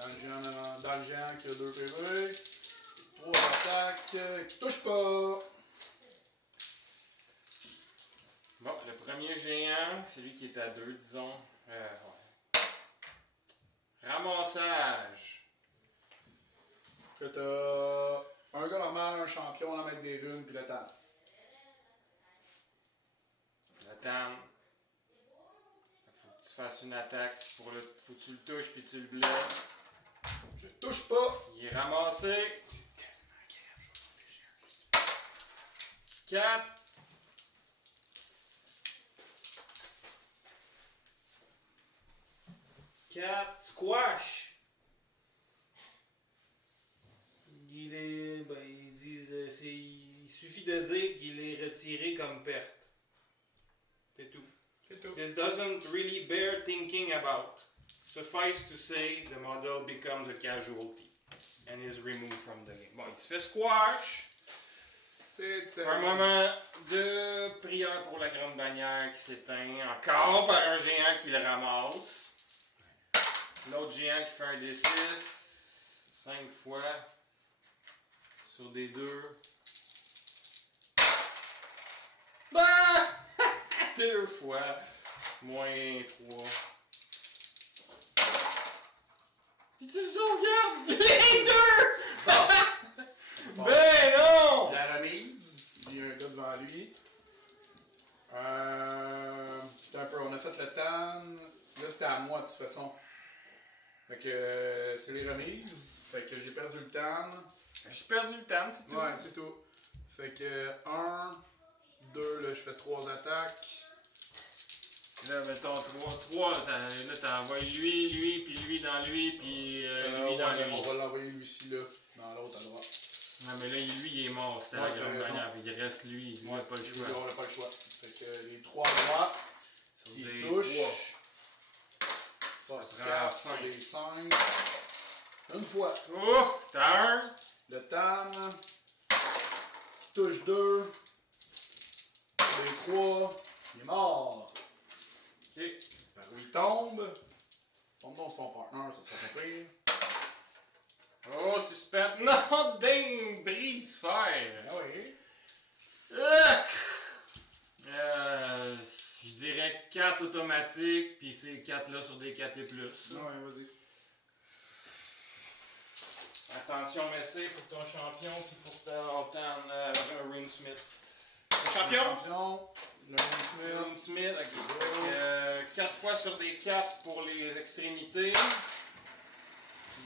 dans le géant qui a 2 PV, 3 attaques, qui touche pas. Bon, le premier géant, celui qui est à 2, disons. Ouais. Ramassage. Que t'as un gars normal, un champion, la mec des runes, puis le temps. La tanne. Faut que tu fasses une attaque. Faut que tu le touches puis tu le blesses. Je touche pas. Il est ramassé. 4. Squash! Ils disent, il suffit de dire qu'il est retiré comme perte. C'est tout. C'est tout. This doesn't really bear thinking about. Suffice to say, the model becomes a casualty and is removed from the game. Bon, il se fait squash. C'est Un moment de prière pour la grande bannière qui s'éteint encore par un géant qui le ramasse. L'autre géant qui fait un D6 5 fois sur des 2. Bah! 2 fois. Moins 3. Puis tu sauvegardes les deux! Bon. Ben non! La remise. Il y a un gars devant lui. C'était un peu. On a fait le tan. Là, c'était à moi de toute façon. Fait que c'est les remises. Fait que j'ai perdu le tan. J'ai perdu le temps, c'est tout. Ouais, c'est tout. Fait que 1, 2, là, je fais 3 attaques. Là, mettons 3, là, t'envoies lui, puis lui dans lui, puis lui dans Ouais, lui. on va l'envoyer lui ici, là, dans l'autre à droite. Non, mais là, lui, il est mort, c'était Ouais, la grande t'as raison. manière. Il reste lui, il n'a pas le choix. On n'a pas le choix. Fait que les 3 à droite Sur qui des touchent. 3. Force Ça prend 4, cinq. des 5. Une fois. Oh! T'as un! Le tan. Qui touche 2. Les 3. Il est mort. Ok. Par où il tombe. Tombe donc sur ton partner, ça serait pas pire. Oh, suspense! Non, ding! Brise-fer! Ah oui. Je dirais 4 automatiques, puis ces 4 là sur des 4 et plus. Ouais, vas-y. Attention, Messi, pour ton champion, puis pour ton RuneSmith. Le champion? Champion. Le Smith. RuneSmith, ok. 4 fois sur des 4 pour les extrémités.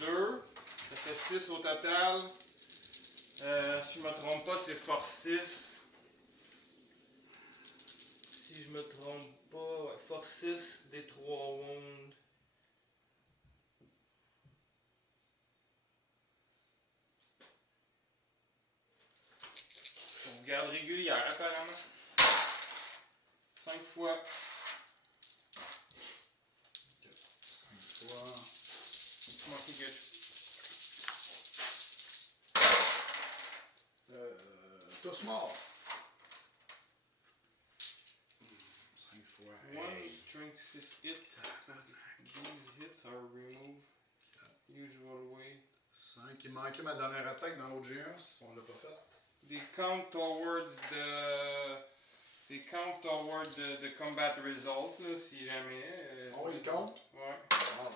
2. Ça fait 6 au total. Si je me trompe pas, c'est force 6. Si je me trompe pas, ouais, force 6 des 3 wounds. Sauvegarde régulière, apparemment. 5 fois. 5 fois. Monkey good. Tous morts. 5 fois. One strength 6 hit. These hits are removed. Usual way. 5. Il manquait ma dernière attaque dans l'autre géant. On l'a pas fait. They count towards the combat result, là, si jamais. Oh, il compte. Ouais. Wow.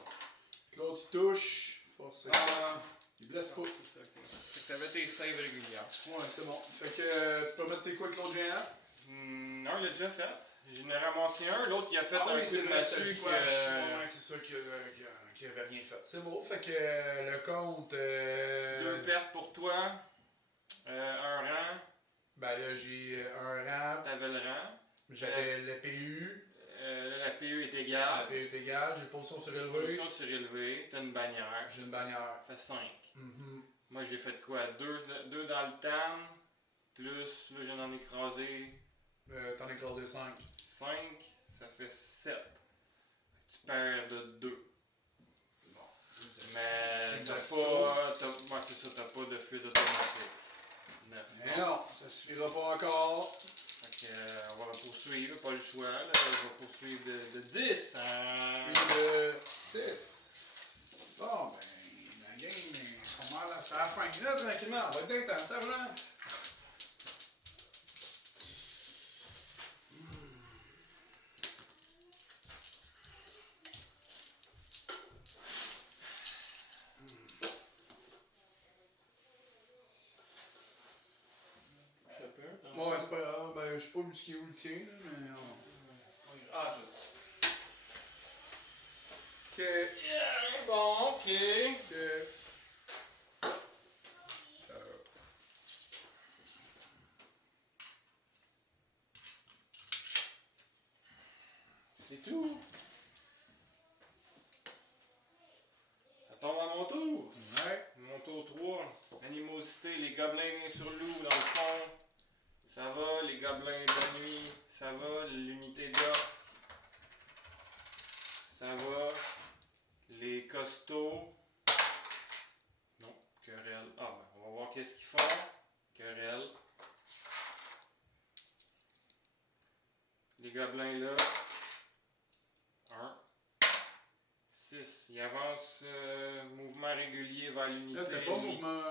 L'autre il touche. Force. Ah, Il blesse pas. c'est ça. Fait que t'avais tes saves régulières. Ouais, c'est bon. Fait que tu peux mettre tes coups avec l'autre géant. Non, il l'a déjà fait. J'en ai ramassé un, l'autre il a fait un coup de massue que. Ouais, c'est ça qui avait rien fait. C'est bon. Fait que le compte. 2 pertes pour toi. Un rang. Ben là, j'ai un rang. T'avais le rang. J'avais le PU. La PE est La égale. PU est égale. J'ai position surélevée. Position surélevée. T'as une bannière. J'ai une bannière. Ça fait 5. Mhm. Moi j'ai fait quoi? 2 dans le tan. Plus, là j'en ai écrasé T'en as écrasé 5. 5. Ça fait 7. Tu perds de 2. Bon. Mais t'as Exact. pas. Ouais, c'est ça, t'as pas de fuite automatique. 9. Mais non, ça suffira pas encore. Ok. on va poursuivre, pas le choix. Là. On va poursuivre de 10. Puis de 6. Bon, ben, la game est pas mal à la fin. Là, tranquillement, on va être dans ça, là. Ouais, c'est pas grave. Ben, je sais pas où ce qui est où le tien, là, mais. Ah, c'est Ok. yeah, bon, ok. Ok. C'est tout. Ça tombe à mon tour. Ouais. Mon tour 3. Animosité, les gobelins sur loup dans le fond. Ça va, les gobelins de la nuit. Ça va, l'unité d'or. Ça va. Les costauds. Non, querelle. Ah ben, on va voir qu'est-ce qu'ils font. Querelle. Les gobelins là. 1. 6. Ils avancent mouvement régulier vers l'unité. Là, c'était pas ennemie. mouvement.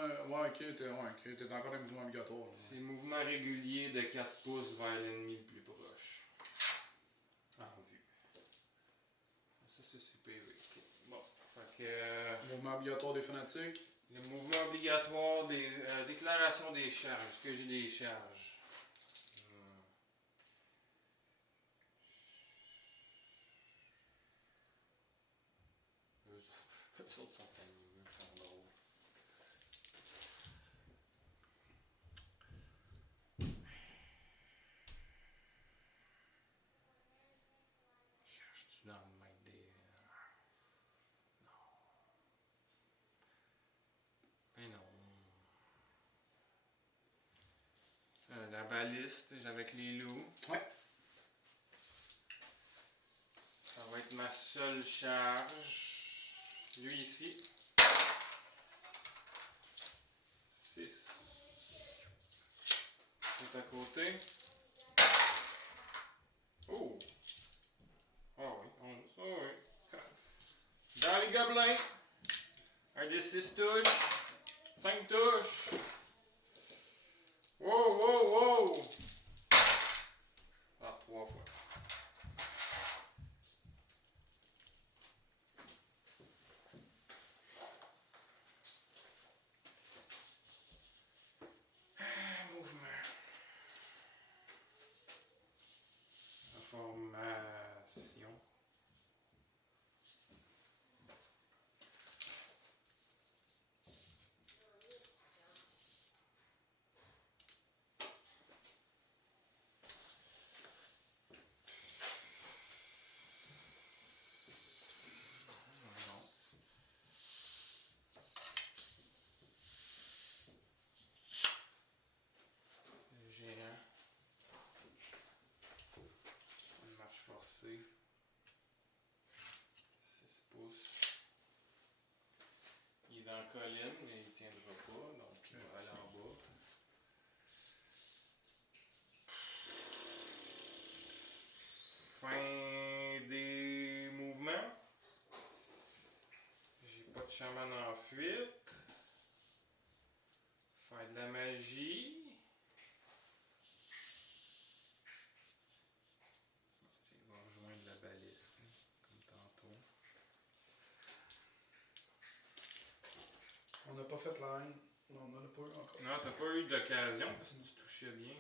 Ouais, ok, t'es encore des mouvements obligatoires. là. C'est mouvement régulier de 4 pouces vers l'ennemi le plus proche. En vue. Ça, c'est PV. Ok. Bon. Fait que. Mouvement obligatoire des fanatiques. Le mouvement obligatoire des. Déclaration des charges. Est-ce que j'ai des charges? Eux autres sont animés, ils sont drôles. Cherche-tu dans le maître des. Non. Ben non. La baliste avec les loups. Ouais. Ça va être ma seule charge. Lui ici. 6. Tout à côté. Oh! Ah oui, 11. Ah oui. Dans les gobelins. Un des 6 touches. 5 touches. Wow, wow, wow! Ah, 3 fois. Mouvement. Information. Non. Le géant. Une marche forcée. 6 pouces. Il est dans la colline, mais il ne tiendra pas, donc il va aller en bas. Fin des mouvements. J'ai pas de chaman en fuite. Faire de la magie. Il va rejoindre la baliste, comme tantôt. On n'a pas fait la haine. Non, on n'en a pas eu encore. Non, t'as pas eu d'occasion parce que tu touchais bien.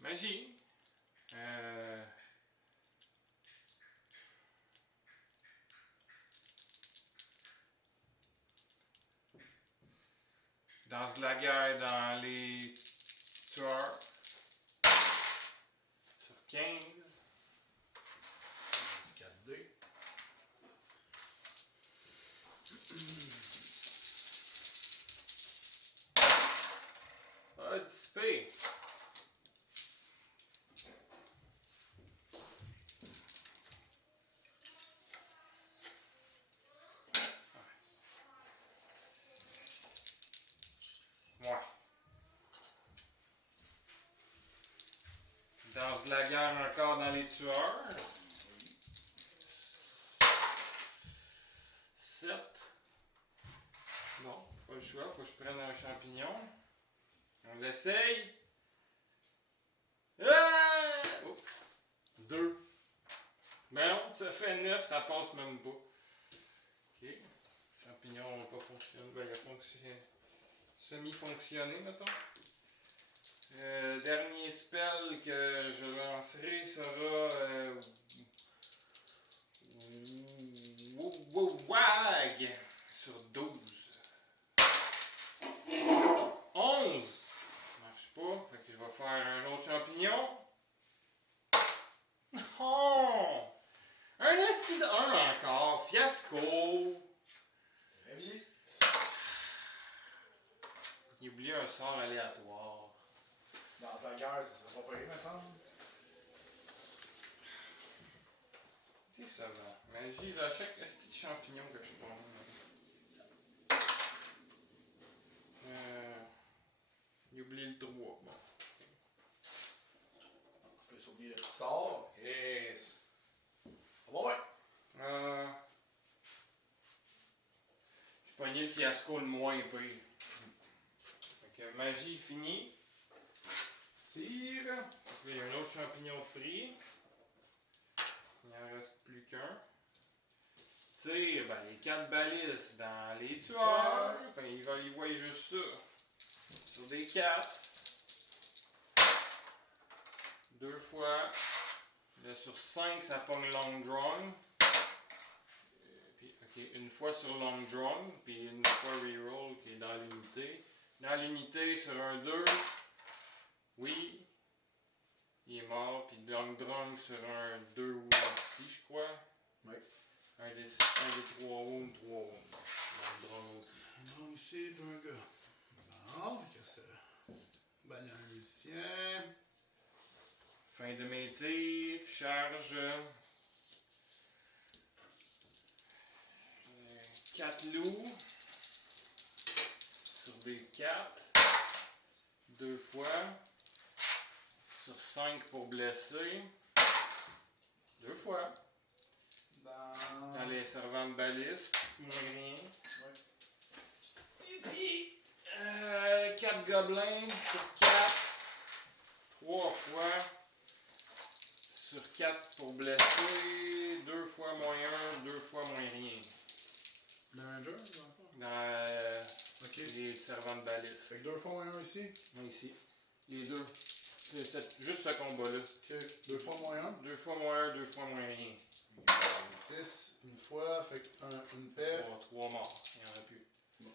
Magie. Danse de la guerre dans les tueurs. Sur 15. C'est 4D. Ah, dissipé. lance de la guerre encore dans les tueurs. 7. Non, pas le choix, faut que je prenne un champignon. On l'essaye. Ah! Oups. 2. Mais non, ça fait 9, ça passe même pas. Ok. Champignon n'a pas fonctionné. Ben, il a fonctionné. Semi-fonctionné, mettons. Dernier spell que je lancerai sera. Wag! Sur 12. 11! Marche pas. Fait que je vais faire un autre champignon. Oh! Un esti de 1 encore. Fiasco! Très bien. J'ai oublié un sort aléatoire. Dans la guerre, ça sera pas payé, me semble. C'est ça, va. Magie, à chaque esti de champignon que je prends. J'ai oublié le 3. Bon. Je peux sauver le petit sort. Yes. Bon, ouais. J'ai pogné le fiasco le moins pire. Fait que magie finie. Tire. Là, il y a un autre champignon de prix. Il n'en reste plus qu'un. Tire, ben les 4 balises dans les tueurs. Ben, il voit juste ça. Sur des 4. 2 fois. Là, sur 5, ça pogne long drawn. Puis, ok, une fois sur long drawn, puis une fois reroll qui est dans l'unité. Dans l'unité, sur un 2, oui, il est mort. Puis long drawn sur un 2 aussi, je crois. Oui. Un des 3 wounds, 3 wounds. Long drawn aussi. Donc, ici, un gars. Bon, fait que ça. Bannière musicien. Fin de mes tirs, charge. 4 loups. Sur des 4. 2 fois. Sur 5 pour blesser. 2 fois. Dans les servants de baliste. Moins rien. Et puis, 4 gobelins sur 4. 3 fois. Sur 4 pour blesser. 2 fois moins 1, 2 fois moins rien. Le ranger, dans le fond? Dans Ok. les servants de baliste. Fait que 2 fois moins 1 ici. Non, ici. Les deux. Juste ce combat-là. Ok. 2 fois moins 1. 2 fois moins 1, 2 fois moins rien. 6, une fois, fait que une paire. 3 morts. Il n'y en a plus. Bon.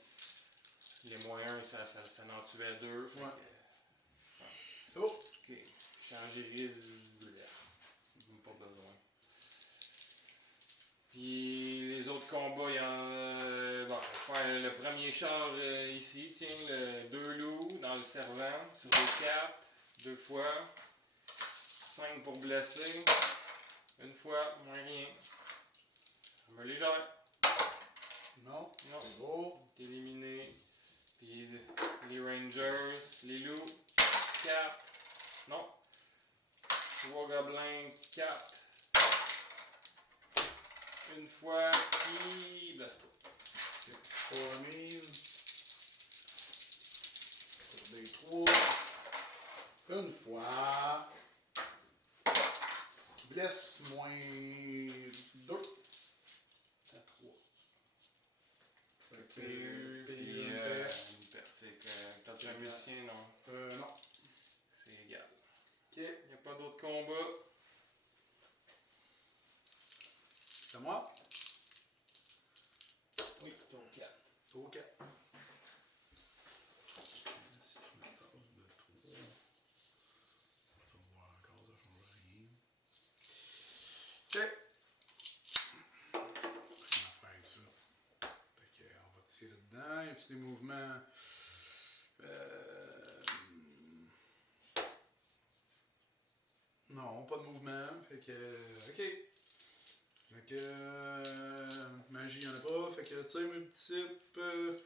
Les moins 1, ça en tuait 2. Ouais. C'est beau. Ok. Chargérise. Pas besoin. Puis les autres combats, il y en a. Bon, on va faire le premier charge ici. Tiens, le 2 loups dans le servant. Sur les 4. 2 fois. 5 pour blesser. Une fois, moins rien. Arme légère. Non. Non. C'est beau. T'es éliminé. Puis les rangers, les loups. 4. Non. 3 gobelins, 4. Une fois, qui blesse pas. Pour mise. Pour des 3. Une fois. Qui blesse moins 2. T'as 3. Fait que. Puis une paire. une perte. C'est que t'as un musicien, non. Non. C'est égal. Ok. Il n'y a pas d'autres combats. C'est à moi. Oui, ton 4. Tour 4. Si je me tasse de 3. On va voir encore, ça change rien. Ok. On va faire avec ça. Fait que, on va tirer dedans. Y a-t-il des mouvements? Non, pas de mouvement. Fait que. Ok. Fait que. Magie, y'en a pas. Fait que tire multiple.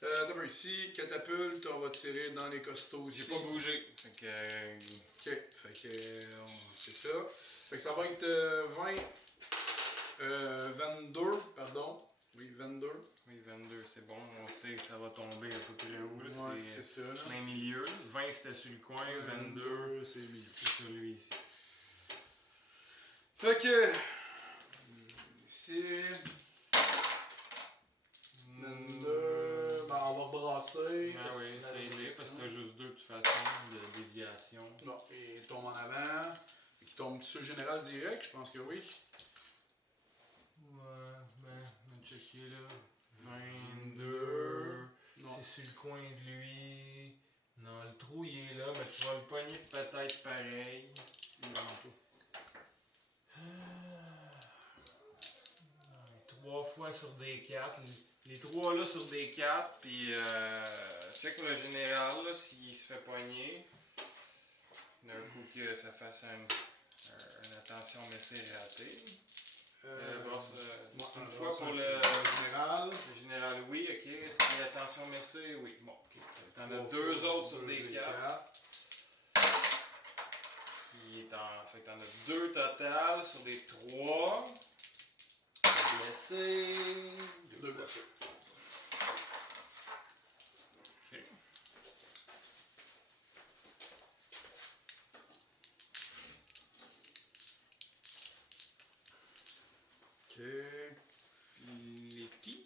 T'as peu ici, catapulte, on va tirer dans les costauds aussi. J'ai pas bougé. Fait que. Ok, fait que c'est ça. Fait que ça va être 22, pardon. Oui, 22. Oui, 22, c'est bon. On sait que ça va tomber à peu près où. Là. Ouais, c'est ça. Là. Plein milieu. 20 c'était sur le coin, 22 c'est le milieu. c'est sur lui ici. Fait que. Ici. 22. Ben, on va brasser. Ah oui, c'est laid parce que t'as juste deux de toute façon de déviation. Non, il tombe en avant. Qui tombe sur le général direct, je pense que oui. Ouais, ben, on va checker là. 22. Non. C'est sur le coin de lui. Non, le trou il est là, mais tu vas le pogner peut-être pareil. Non, pas. 3 fois sur des 4. Les 3 là sur des 4. Puis check le général là, s'il se fait pogner. D'un coup que ça fasse une attention mais c'est raté. Une fois pour le général. général, oui, ok. Est-ce qu'il y a attention mais c'est oui. Bon, ok. T'en as deux autres sur des 4. Fait que t'en as 2 total sur des 3. Blessé. 2 blessés. Ok. Ok. Les tirs.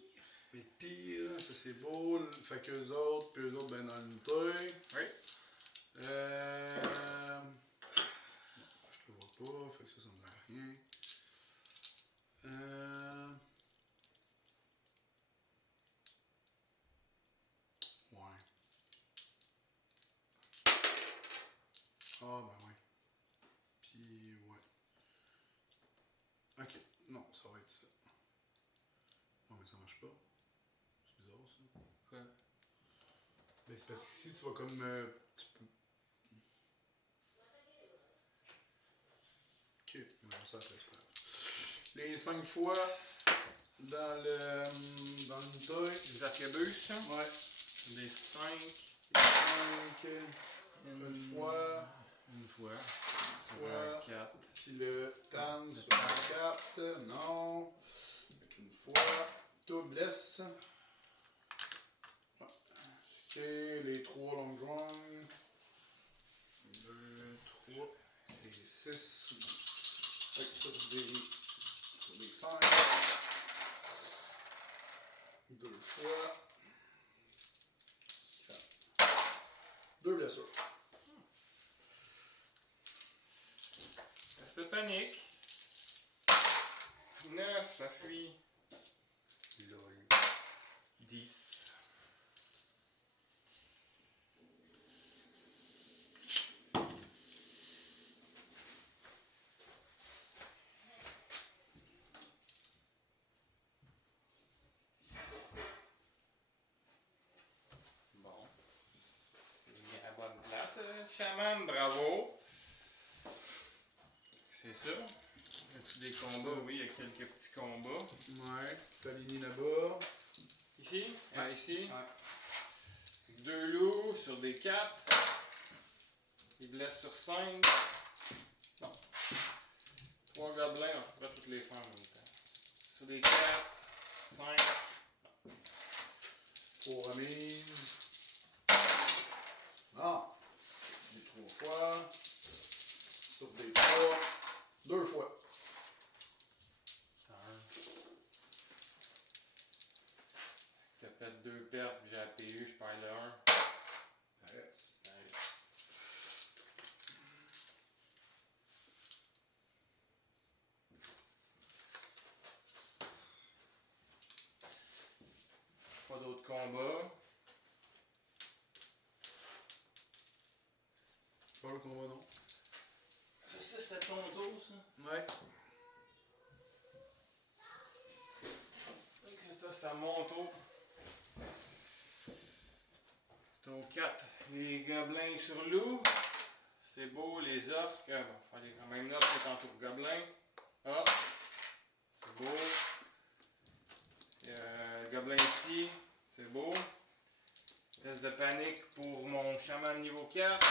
Les tirs, ça c'est beau. Fait qu'eux autres, puis eux autres, ben dans le bouteille. Oui. Je te vois pas, fait que ça me dit rien. Ouais. Ah, ben ouais. Puis, ouais. Ok, non, ça va être ça. Non, mais ça marche pas. C'est bizarre ça. Quoi? Ben, c'est parce qu'ici, tu vas comme. Tu peux. Ok, on va ça après, c'est pas grave. Les 5 fois dans le bouteille. Les arquebuses, ça? Ouais. Des 5. 5. Une fois. Une fois. Sur Fois. un 4. Puis le tam sur la 4. Non. Avec une fois. Doublesse. Ouais. Ok, les 3 long drawing. 2, 3. Et 6. Fait que ça, c'est des 5. 2 fois. 4. 2 blessures. Reste de panique. 9, ça fuit. Lol. 10. Bon. C'est à la bonne place, chaman, bravo. C'est ça. Y a-tu des combats? Oui, il y a quelques petits combats. Ouais. T'as Lini là-bas. Ici? Ah, ici. Ouais. 2 loups sur des 4. Il blesse sur 5. Non. 3 gobelins, on pourrait toutes les faire en même temps. Sur des 4, 5. Pour remise. Ah. Des 3 fois. Sur des 3. 2 fois. T'as fait 2 perfs, j'ai APU, je perds le 1. Yes. Pas d'autres combats. Pas le combat, non? Ça, c'était ton tour, ça? Ouais. Ok, ça, c'est à mon tour. Tour 4. Les gobelins sur loup. C'est beau, les orques. Bon, fallait quand même là, c'est en tour gobelin. Ah, c'est beau. Le gobelin ici, c'est beau. Test de panique pour mon chaman niveau 4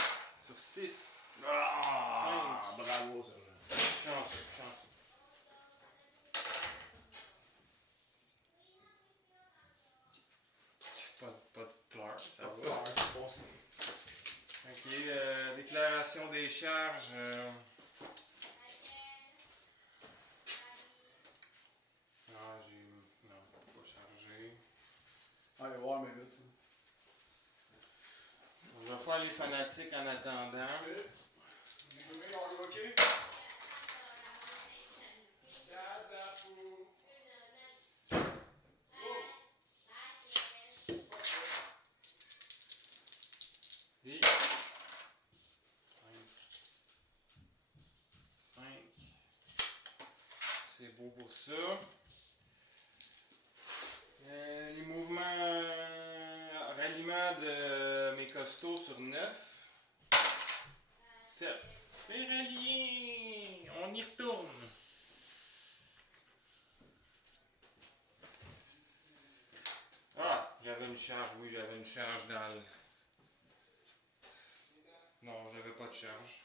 sur 6. Ah! Bravo, Sergent. Chanceux, chanceux. Pas de pleurs, ça va. Peur, c'est passé. Ok, déclaration des charges. Ah, j'ai. Non, pas chargé. Allez voir, mais là, tu. On va faire les fanatiques en attendant. Les are ok? Garde la fou. Et 5. C'est beau pour ça. Les mouvements ralliement de mes costauds sur 9. 7. Les ralliés! On y retourne. Ah, j'avais une charge. Oui, j'avais une charge dans le... Non, j'avais pas de charge.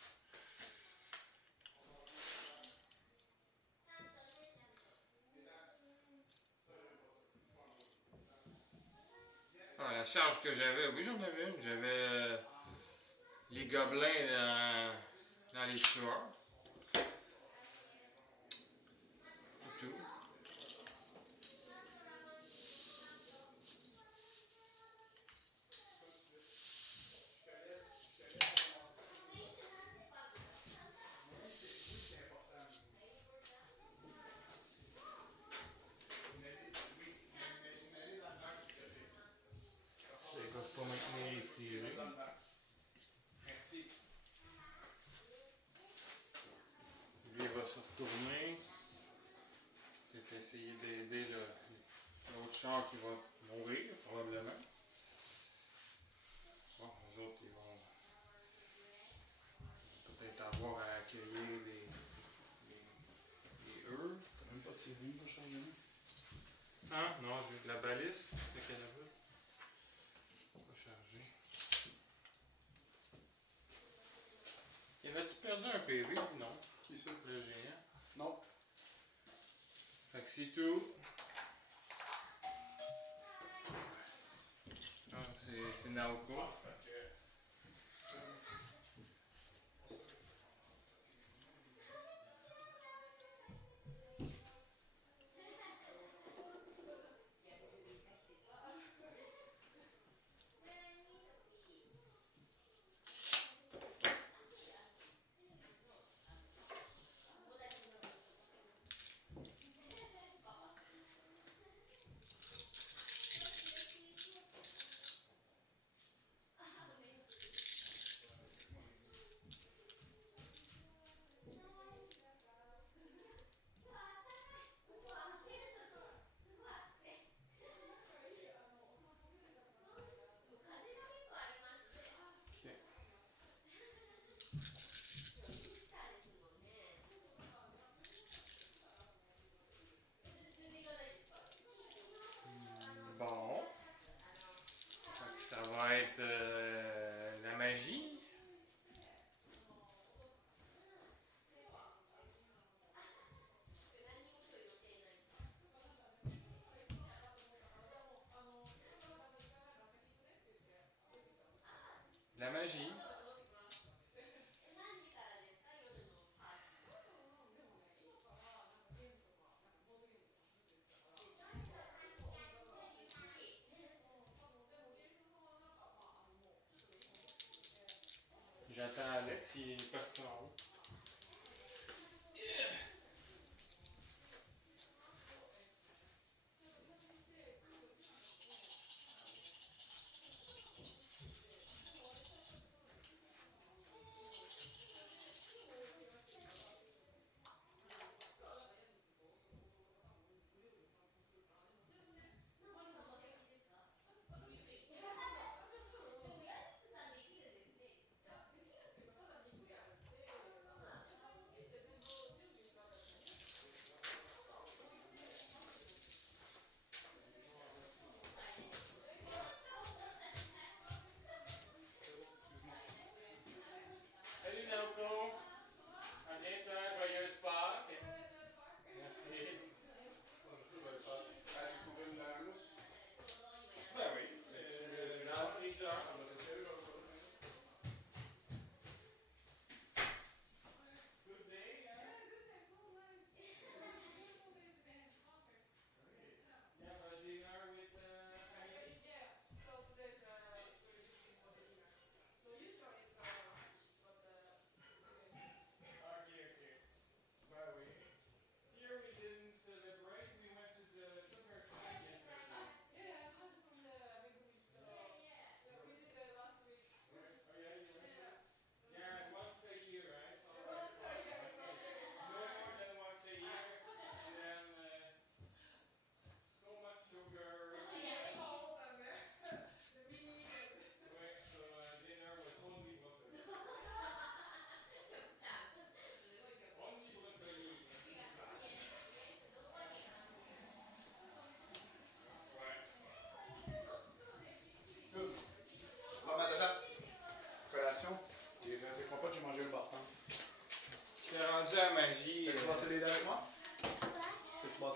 Ah, la charge que j'avais, oui, j'en avais une. J'avais les gobelins dans les tueurs. C'est tout. Ils peuvent pas maintenir les tirés. Merci. Lui, il va se retourner. Peut-être essayer d'aider l'autre char qui va mourir, probablement. Bon, les autres, ils vont peut-être avoir à accueillir des T'as même pas de série pour changer. Ah, non, j'ai de la baliste. Fait qu'elle a pas chargé. Y avait-tu perdu un PV ou non? Qui ça? Le géant. Non. Fait que c'est tout. Ah, c'est Naoko. Ok. Bon. Fait que ça va être la magie. La magie. J'attends Alex, il est parti en haut.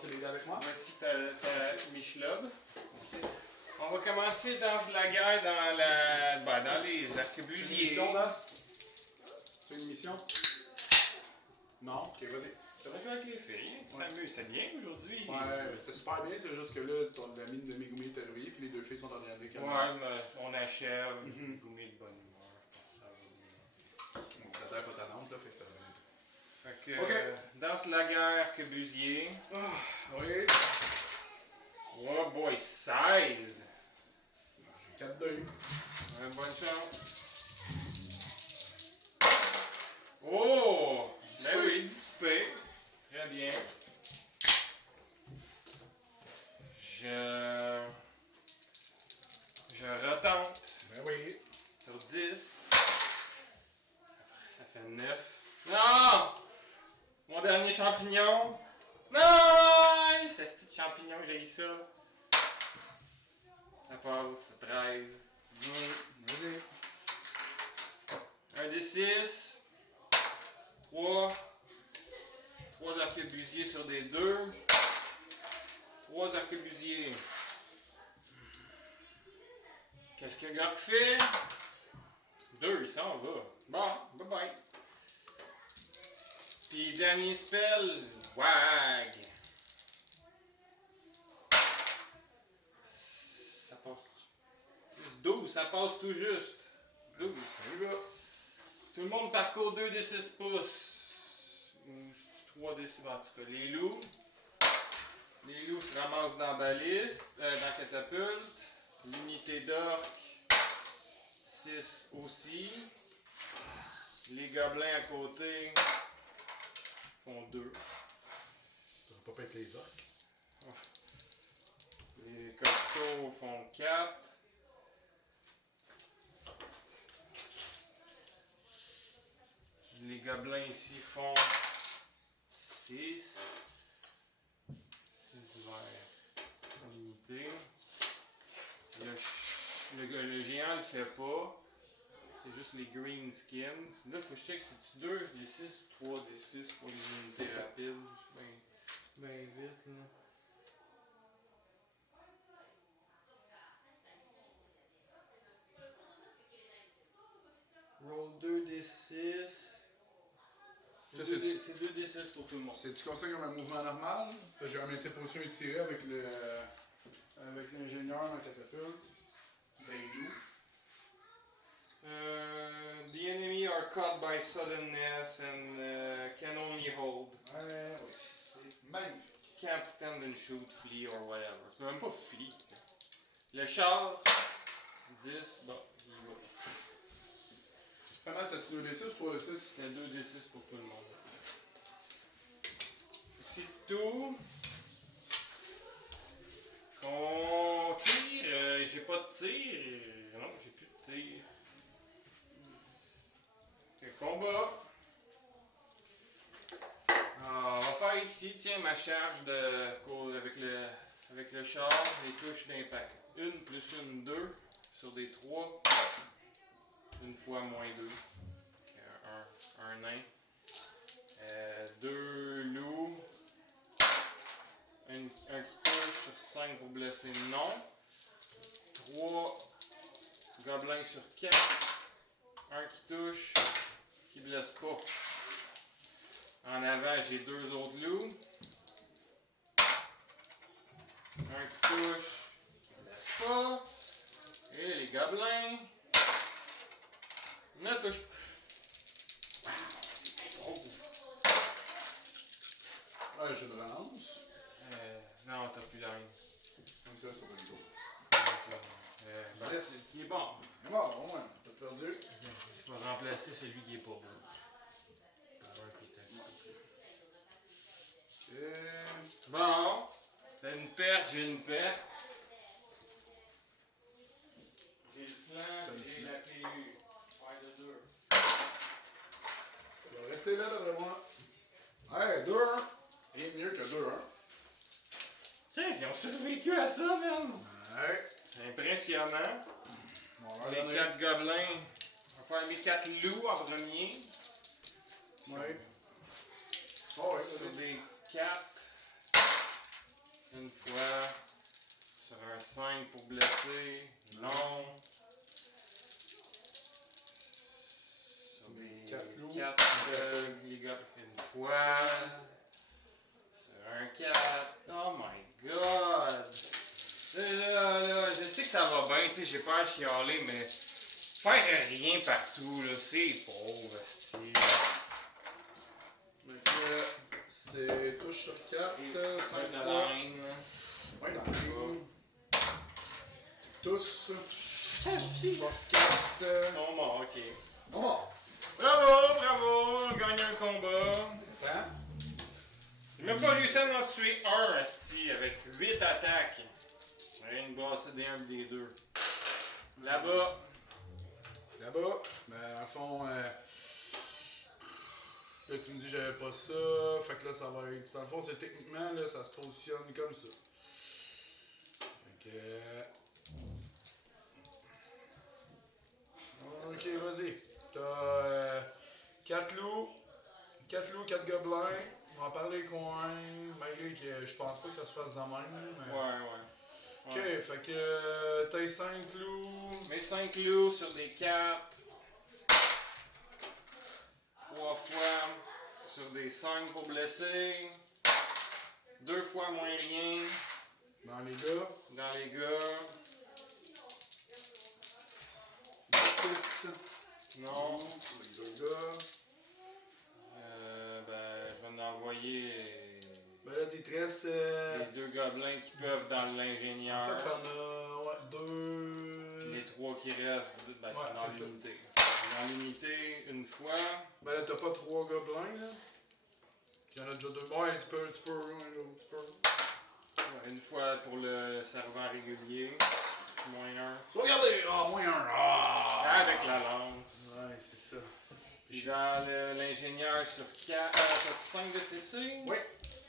veux l'aider avec moi? Voici ta Michelob. On va commencer dans la guerre dans les C'est une arquebusiers. émission, là? C'est une émission? Non? Ok, vas-y. Ça va jouer avec les filles. Ouais. C'est bien aujourd'hui. Ouais, c'était super bien, c'est juste que là, ton ami de Megumi est arrivé, puis les deux filles sont en train de dire Ouais, mais on achève. Mhm. Goumé de bonne humeur, je pense que ça va bien. Bon, ça l'air pas tannante, là, fait que ça va bien. Fait que, Ok. danse la guerre arquebusier. Oui. Oh boy, 16! J'ai 4 deuils. Bonne chance. Oh! Dissipé. Ben oui, dissipé. Très bien. Je retente Ben oui. sur 10. Ça fait 9. Non! Mon dernier champignon. Non! Ce petit champignon, j'ai eu ça. Ça passe, 13. Vas-y. 1 des 6. 3. 3 arquebusiers sur des 2. 3 arquebusiers. Qu'est-ce que Gork fait? 2, il s'en va. Bon, bye bye. Puis dernier spell, Wag. Ça passe. 12, ça passe tout juste. 12. Salut, gars. Tout le monde parcourt 2 des 6 pouces. Ou 3 des 6, en tout cas. Les loups. Les loups se ramassent dans la baliste, dans la catapulte. L'unité d'orque, 6 aussi. Les gobelins à côté font 2. Ça va pas être les orques. Les costauds font 4. Les gobelins ici font 6. 6 vers l'unité. Le géant le fait pas. C'est juste les green skins. Là, faut que je check si tu 2 des 6 ou 3 des 6 pour les unités rapides. Je suis bien vite là. Roll 2 des 6. Ça, C'est 2 des 6 pour tout le monde. C'est-tu considéré comme un mouvement normal? J'ai un métier de position étiré avec l'ingénieur dans la catapulte. Ben, nous. The enemy are caught by suddenness and can only hold. Ouais, oui. C'est magnifique. Can't stand and shoot, flee or whatever. C'est même pas flee. Le char, 10, bon, il va. Comment c'est-tu 2 des 6 ou 3 des 6? C'était 2 des 6 pour tout le monde. C'est tout. Qu'on tire, j'ai pas de tir. Non, j'ai plus de tir. Ok, combat. Alors, on va faire ici, tiens, ma charge avec le char, les touches d'impact. 1 plus 1, 2 sur des 3. Une fois moins 2. Un nain. 2 loups. Un qui touche sur 5 pour blesser non. 3 gobelins sur 4. Un qui touche, qui blesse pas. En avant, j'ai 2 autres loups. Un qui touche, qui blesse pas. Et les gobelins ne touchent pas. Oh. Ouais, j'ai une relance. Non, t'as plus la reine. Comme ça, ça va être beau. Ben, Yes. il est bon. Mais bon, au moins, t'as perdu. Je vais remplacer celui qui est pas bon. Ok. Bon, t'as une perte, j'ai une perte. J'ai le flanc, j'ai la PU. Ouais, de 2. On va rester là, d'après moi. Ouais, 2-1. Rien de mieux que 2-1. Tiens, ils ont survécu à ça, man. Ouais. C'est impressionnant. On va Les leur donner. 4 gobelins. On va faire les 4 loups en premier. Ouais. Oh, ouais, Sur vas-y. des 4. une fois. Sur un 5 pour blesser. Non. Sur des 4 les gars. Une fois. Sur un 4. Oh my god. Là, je sais que ça va bien, tu sais, j'ai pas à chialer, mais faire rien partout, là, c'est pauvre, esti. Donc, c'est touche sur 4, 5 la fois. line. Ouais, la ligne. Tous. Force 4. Oh, bon, ok. Bon. Bravo, on gagne un combat. Hein? J'ai même pas réussi à en tuer un, esti, avec 8 attaques. Rien de brasser des 1 des 2. Là-bas. Là-bas, ben, à fond, là, tu me dis j'avais pas ça, fait que là, ça va être. Dans le fond, c'est techniquement, là, ça se positionne comme ça. Fait que. Ok, vas-y. T'as 4 loups, 4 gobelins. On va en parler coin, malgré que je pense pas que ça se fasse de même. Mais... Ouais. Ok, fait que t'as 5 loups. Mes 5 loups sur des 4. 3 fois sur des 5 pour blesser. 2 fois moins rien Dans les gars. dans les gars. 6. Non. Pour les 2 gars. Ben, je vais en envoyer Ben là, t'es très. les 2 gobelins qui peuvent dans En l'ingénieur. fait, t'en as 2. Les 3 qui restent, ben, Ouais, c'est dans c'est ça. l'unité. Dans l'unité, une fois. Ben là, t'as pas 3 gobelins, là. Il y en a déjà 2. Ouais, tu peux. Ouais, une fois pour le servant régulier. Moins 1. Regardez! Ah, moins 1. Ah! Avec la lance. Ouais, c'est ça. Puis dans l'ingénieur sur 5 de CC. Oui.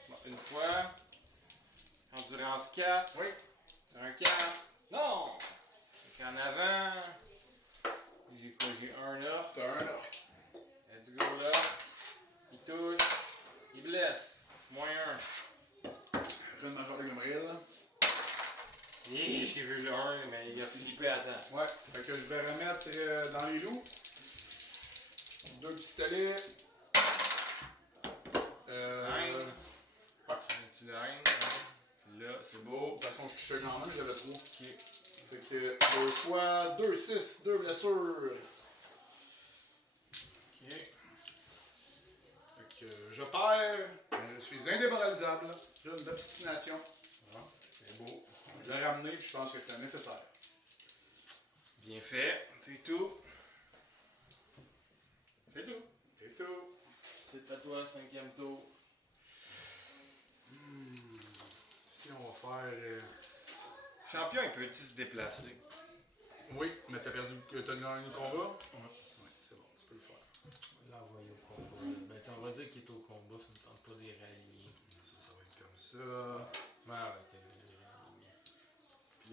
Bon, une fois. Endurance 4. Oui. Sur un 4. Non! Fait qu'en avant. J'ai quoi? J'ai un orc. T'as un là. Let's go là. Il touche. Il blesse. Moins 1. Jeune major de Gomriel, là. J'ai vu le 1, mais il a flippé à temps. Ouais. Fait que je vais remettre dans les loups. 2 pistolets. Nine. Parfait. Tu l'as là, c'est beau. De toute façon, je touchais quand même, j'avais 3. Fait que 2 fois 2, 6, 2 blessures. Ok. Fait que je perds. Je suis indémoralisable. J'ai une obstination. C'est beau. Je l'ai ramené puis je pense que c'était nécessaire. Bien fait. C'est tout. C'est tout. C'est tout. C'est à toi, 5e tour. Ici, on va faire. Champion, il peut-tu se déplacer? Oui, mais t'as perdu. T'as gagné le combat? Ouais, c'est bon, tu peux le faire. L'envoyer au combat. Ben, on va dire qu'il est au combat, ça ne tente pas de les rallier. Ça va être comme ça.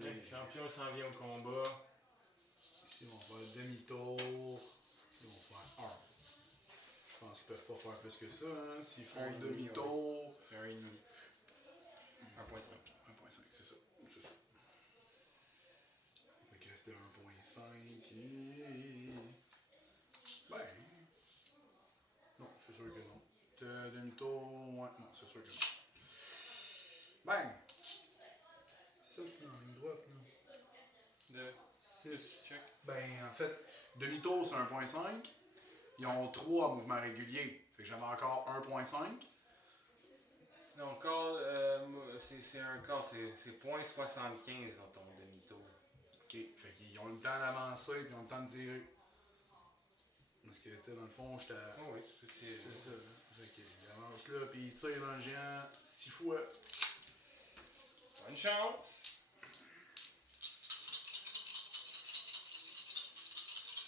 Ouais, le champion s'en vient au combat. Ici, on va faire demi-tour. Ils vont faire 1. Je pense qu'ils peuvent pas faire plus que ça, hein. S'ils font Un et demi, demi-tour. C'est 1,5. 1,5. 1.5, c'est ça. C'est ça. Il va rester 1.5 et. Ben. Non, c'est sûr que non. Demi-tour. Ouais, non, c'est sûr que non. Ben. Ça, dans une droite, là. 6. Check. Ben, en fait, demi-tour, c'est 1.5. Ils ont 3 mouvements réguliers. Fait que j'avais encore 1.5. Donc, c'est un quart, c'est 0.75 dans ton demi-tour. Ok, fait qu'ils ont le temps d'avancer et ils ont le temps de tirer. Parce que, tu sais, dans le fond, j'étais. Oh oui, tu peux tirer. C'est ça. Fait qu'ils avancent là, puis ils tirent dans le géant 6 fois. Bonne chance!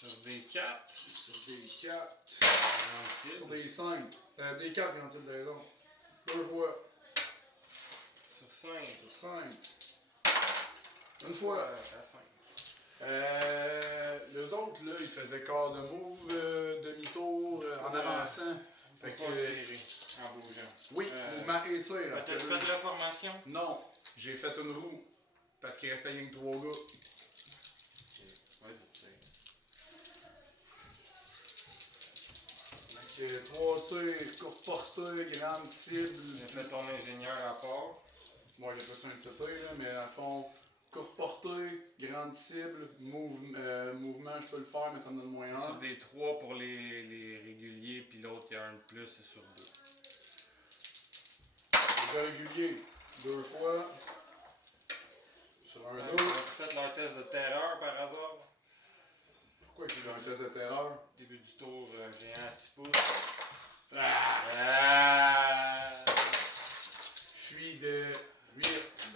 Sur des 4. Sur des 4. 46. Sur des 5. Des 4 quand ils raison. 2 fois. Sur 5. Sur 5. Une fois. À 5. Les autres, là, ils faisaient quart de move, demi-tour, en Ouais. avançant. Fait Faut pas tirer en bougeant. oui, mouvement et tir. T'as-tu fait de la formation? Non, j'ai fait une roue. Parce qu'il restait rien que 3 gars. Vas-y, tire. Fait que 3 tirs, courte portée, grande cible. J'ai fait ton ingénieur à part. Bon, il y a pas ça un petit tir, là, mais dans le fond, courte portée, grande cible, mouvement, je peux le faire, mais ça me donne moins C'est sur 1. des 3 pour les réguliers, puis l'autre, il y a un de plus, c'est sur 2. Les réguliers, 2 fois. Sur un 2. As-tu fait leur test de terreur par hasard? Pourquoi qu'il y a un test de terreur? Début du tour, géant à 6 pouces. Ah! Fuis de 8.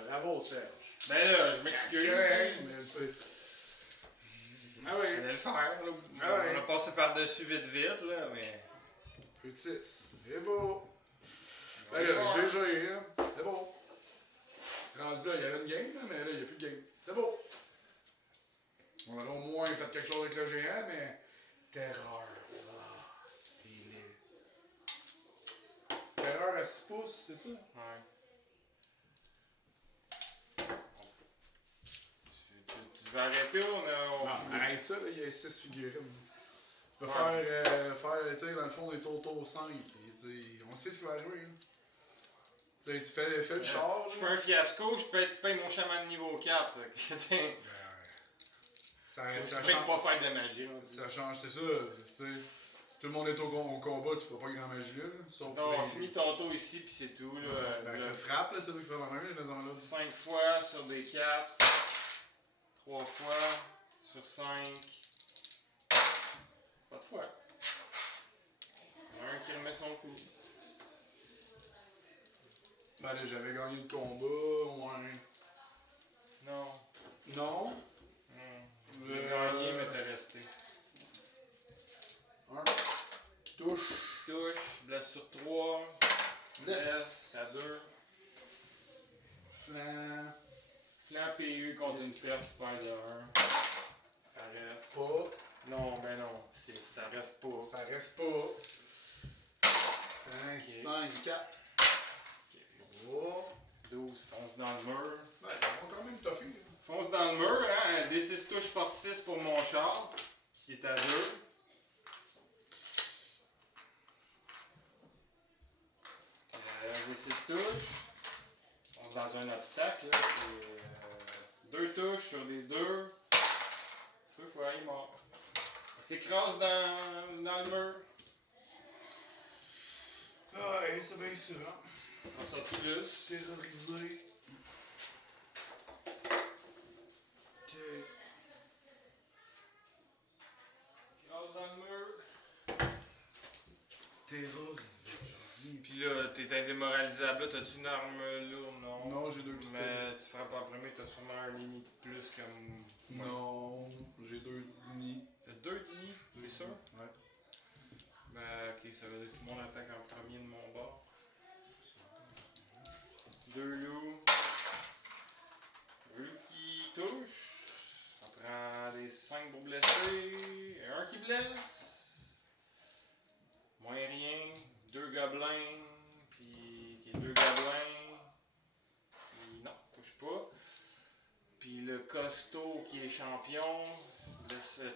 Bravo, Serge. Ben là, je m'excuse. Mais c'est- Ah On oui, allait le faire, là. Ah ouais. On a passé par-dessus vite, là, mais. petit. C'est beau. Ben là, GG, hein. C'est beau. Rendu là, il y avait une game, là, mais là, il n'y a plus de game. C'est beau. On a au moins fait quelque chose avec le géant, mais. Terreur. Ah, c'est laid. Terreur à 6 pouces, c'est ça? Ouais. Tu veux arrêter ou on Non, finit? arrête ça, là, il y a 6 figurines. Tu peux Ouais. faire tu sais, dans le fond, des Toto 5. Et, tu sais, on sait ce qui va arriver. Là. Tu sais, tu fais le char. Je là. fais un fiasco, tu payes mon chaman niveau 4. Ça, Je ça, peux change, pas faire de magie. Là. ça change, c'est ça. Tu sais, tout le monde est au combat, tu feras pas grand magie là. Sauf Non, les- on finit ton tour ici, puis c'est tout. Là. Ben, Là, le frappe, là, c'est lui qui fait dans un, les maisons là. 5 fois sur des 4. 3 fois sur 5. Pas de fois. Il y en a un qui remet son coup. Ben là, j'avais gagné le combat, ouais. Non. Non. Tu l'as gagné, mais t'es resté. Un. Qui touche. Touche, blesse sur 3. Blesse à 2. Flanc. Flanc PU contre une perte, tu perds de 1. Ça reste. Pas. Non, ben non, ça reste pas. Ça reste pas. 5, 5, 4. 3. 12, fonce dans le mur. Ouais, on va quand même toffer. Fonce dans le mur, hein. Un D6 touche force 6 pour mon char, qui est à 2. D6 touche. On est dans un obstacle, là. C'est 2 touches sur les 2. 2 fois, il est mort. Il s'écrase dans le mur. Ouais, c'est bien ça. On sort plus. Terrorisé. Ok. Écrase dans le mur. Terrorisé, j'en reviens. Puis là, t'es indémoralisable. Là, t'as-tu une arme lourde? Non. Non, j'ai 2 pistolets. Mais tu feras pas en premier, t'as sûrement un ennemi de plus comme. Non, j'ai 2 dini. T'as 2 ennemis, t'es sûr? Ouais. Ben, ok, ça veut dire que tout le monde attaque en premier de mon bord. 2 loups. 2 qui touchent. Ça prend des 5 pour blesser. Un qui blesse. Moins rien. 2 gobelins. Puis 2 gobelins. Puis non, touche pas. Puis le costaud qui est champion.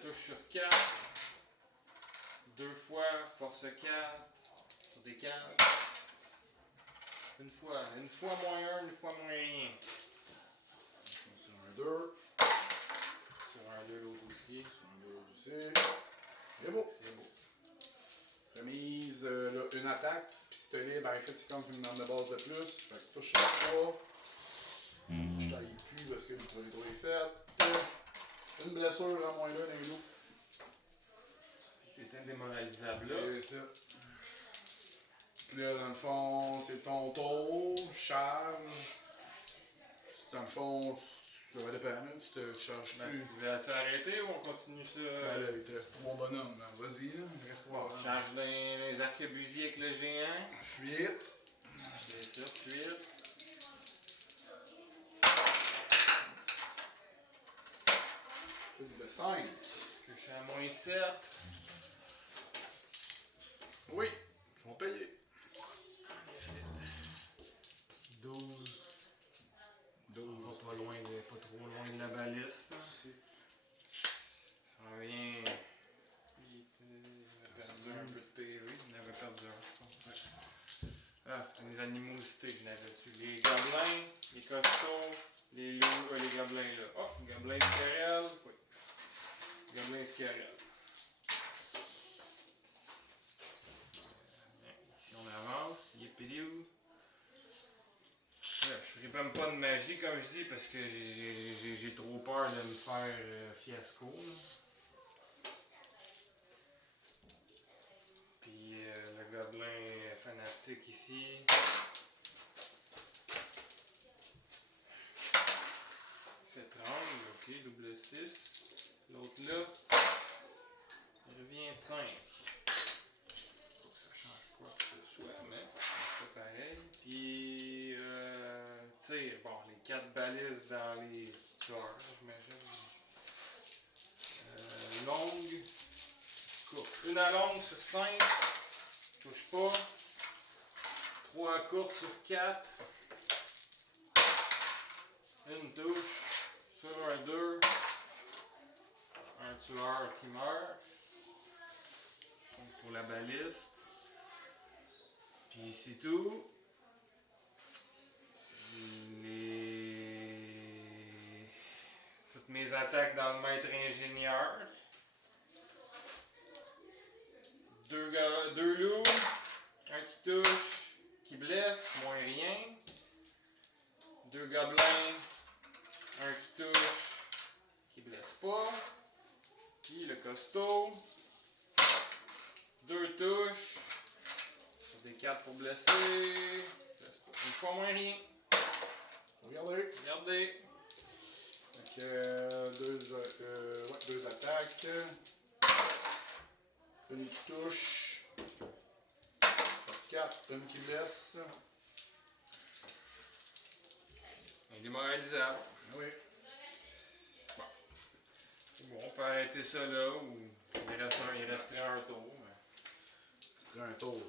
Touche sur 4. 2 fois, force 4. Sur des 4. Une fois moins 1, une fois moins rien. Sur un 2. Sur un 2 l'autre aussi. Sur un 2 aussi. C'est beau. C'est beau. Remise, là, une attaque. Pistolet, ben, fait, c'est comme une arme de base de plus. Fait que touche à 3. Je taille plus parce que le 3 est fait. Une blessure à moins 1 dans les loups. T'es indémoralisable là. C'est ça. Là, dans le fond, c'est ton tour, charge. Dans le fond, ça va dépendre, là. Tu te charges Ben, plus. tu vas-tu arrêter ou on continue ça? Ben là, il te reste 3 bonhommes. Ben, vas-y, là. Il reste 3 On bonhommes. charge les arquebusiers avec le géant. Fuite. C'est ça, fuite. Fuite de 5. Est-ce que je suis à moins 7? Oui. vont payer. 12. 12. On va pas trop loin de la baliste. Là. Ça revient. Il avait perdu un peu de PV. Il en avait perdu un, je pense. Ah, les animosités que je n'avais dessus. Les gobelins, les costauds, les loups, les gobelins là. Oh, gobelin scarel. Oui. Gobelin scarel. Si on avance, il est pédiou. Je ferai même pas de magie comme je dis parce que j'ai trop peur de me faire fiasco. Là. Puis le gobelin fanatique ici. C'est 30, ok, double 6. L'autre là, il revient de 5. Faut que ça change quoi que ce soit, mais c'est pareil. Puis, tire, bon, les 4 balises dans les tueurs, j'imagine. Longue, courte. Une à longue sur 5, touche pas. 3 à courte sur 4. Une touche sur un 2. Un tueur qui meurt. Donc pour la baliste. Puis c'est tout. Toutes mes attaques dans le maître ingénieur. 2 loups. Un qui touche, qui blesse, moins rien. 2 gobelins. Un qui touche, qui blesse pas. Puis le costaud. 2 touches. Sur des 4 pour blesser. Une fois moins rien. Regardez. Regardez. Donc, deux attaques. Une qui touche. Force 4. Une qui blesse. Indémoralisable. Oui. Bon. C'est bon, on peut arrêter ça là ou il resterait un tour. C'était un tour.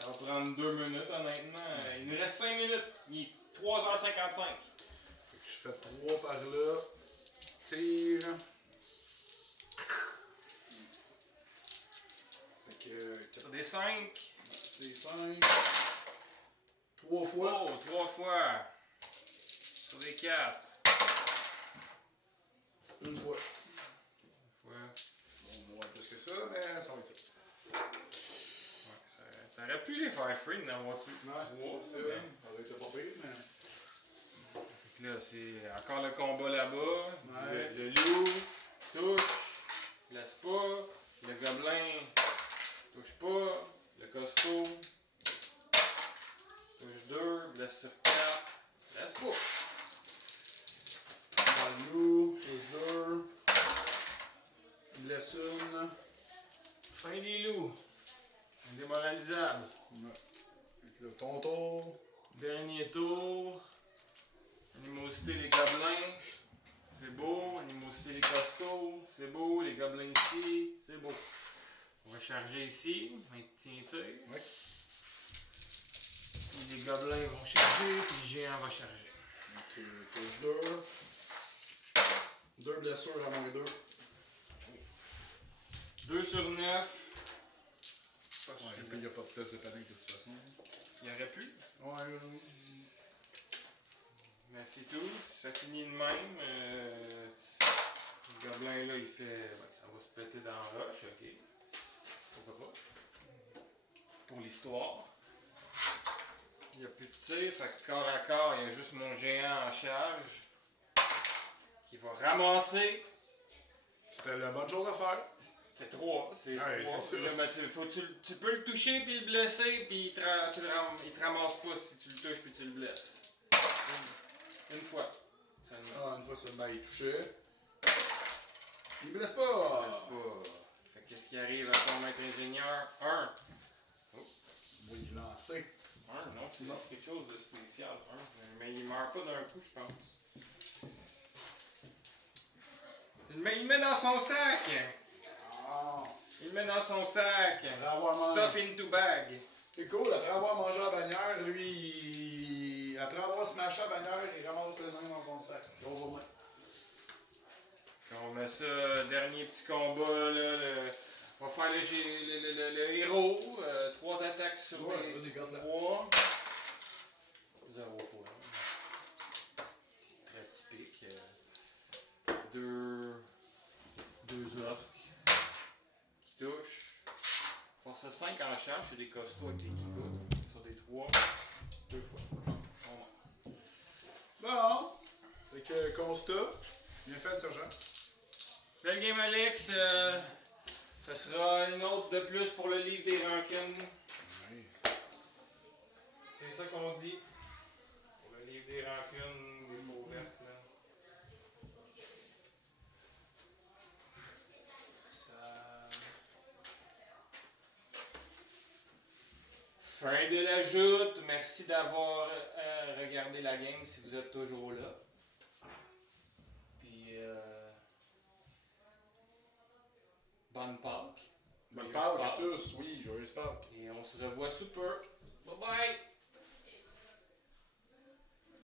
Ça va prendre 2 minutes honnêtement. Il nous reste 5 minutes. Il est 3h55. Je fais 3 par là. Tire. Fait que Sur des 5. c'est 5. 3 fois. Oh, 3 fois. Sur des 4. Une fois. Ouais. Bon, on va plus que ça, mais ça va être ça. Ça aurait pu les faire free, n'en vois-tu? Ouais, c'est vrai. Ça aurait été pas pire, mais. Fait que là, c'est encore le combat là-bas. Ouais. Le loup touche, blesse pas. Le gobelin touche pas. Le costaud touche 2, blesse sur 4, blesse pas. Dans le loup, touche 2. Blesse une. Fin des loups. Indémoralisable. Ouais. Fait que là, ton tour. Dernier tour. Animosité les gobelins. C'est beau. Animosité les costauds. C'est beau. Les gobelins ici. C'est beau. On va charger ici. Tiens. Oui. Puis les gobelins vont charger. Puis le géant va charger. Ok, touche 2. 2 blessures à moins 2. 2 sur 9. Ouais, puis il n'y a pas de test de panique de toute façon. Il y aurait pu. Ouais. Mais c'est tout. Ça finit de même. Le gobelin là, il fait. Ben, ça va se péter dans la roche. Ok. Pourquoi pas. Pour l'histoire. Il n'y a plus de tir. Fait que corps à corps, il y a juste mon géant en charge. Qui va ramasser. C'était la bonne chose à faire. C'est 3. C'est Ouais, 3. c'est ça. Là, ben, tu peux le toucher puis le blesser. Puis il te ramasse pas si tu le touches puis tu le blesses. Une fois. Seulement. Ah, une fois seulement, il touchait. Il blesse pas! C'est pas. Fait que qu'est-ce qui arrive à ton maître ingénieur? 1. Moi, il lançait. 1, non, c'est quelque chose de spécial. 1. Mais il meurt pas d'un coup, je pense. Il le met dans son sac! Ah! Il le met dans son sac! Bravo, man. Stuff into bag! C'est cool, après avoir mangé la bannière, lui, après avoir smashé la bannière, il ramasse le nain dans son sac. Grosse journée. On met ça, dernier petit combat, là, on va faire le héros, 3 attaques sur Ouais, les vas-y, garde-la. 3. 0 fois. Très typique. 2 orques qui touchent. Force 5 en charge, c'est des costauds avec des kibas. Sur des 3, 2 fois. Bon. Fait que constat. Bien fait, sergent. Belle game, Alex. Ça sera une autre de plus pour le livre des rancune. Oui. C'est ça qu'on dit. Pour le livre des rancunes, des pauvrette, là. Fin de la joute. Merci d'avoir regardé la game si vous êtes toujours là. Puis, bonne Pâques. Bonne Joyeuse Pâques à Pâques. tous, oui, joyeuse Pâques. Et on se revoit sous peu. Bye bye!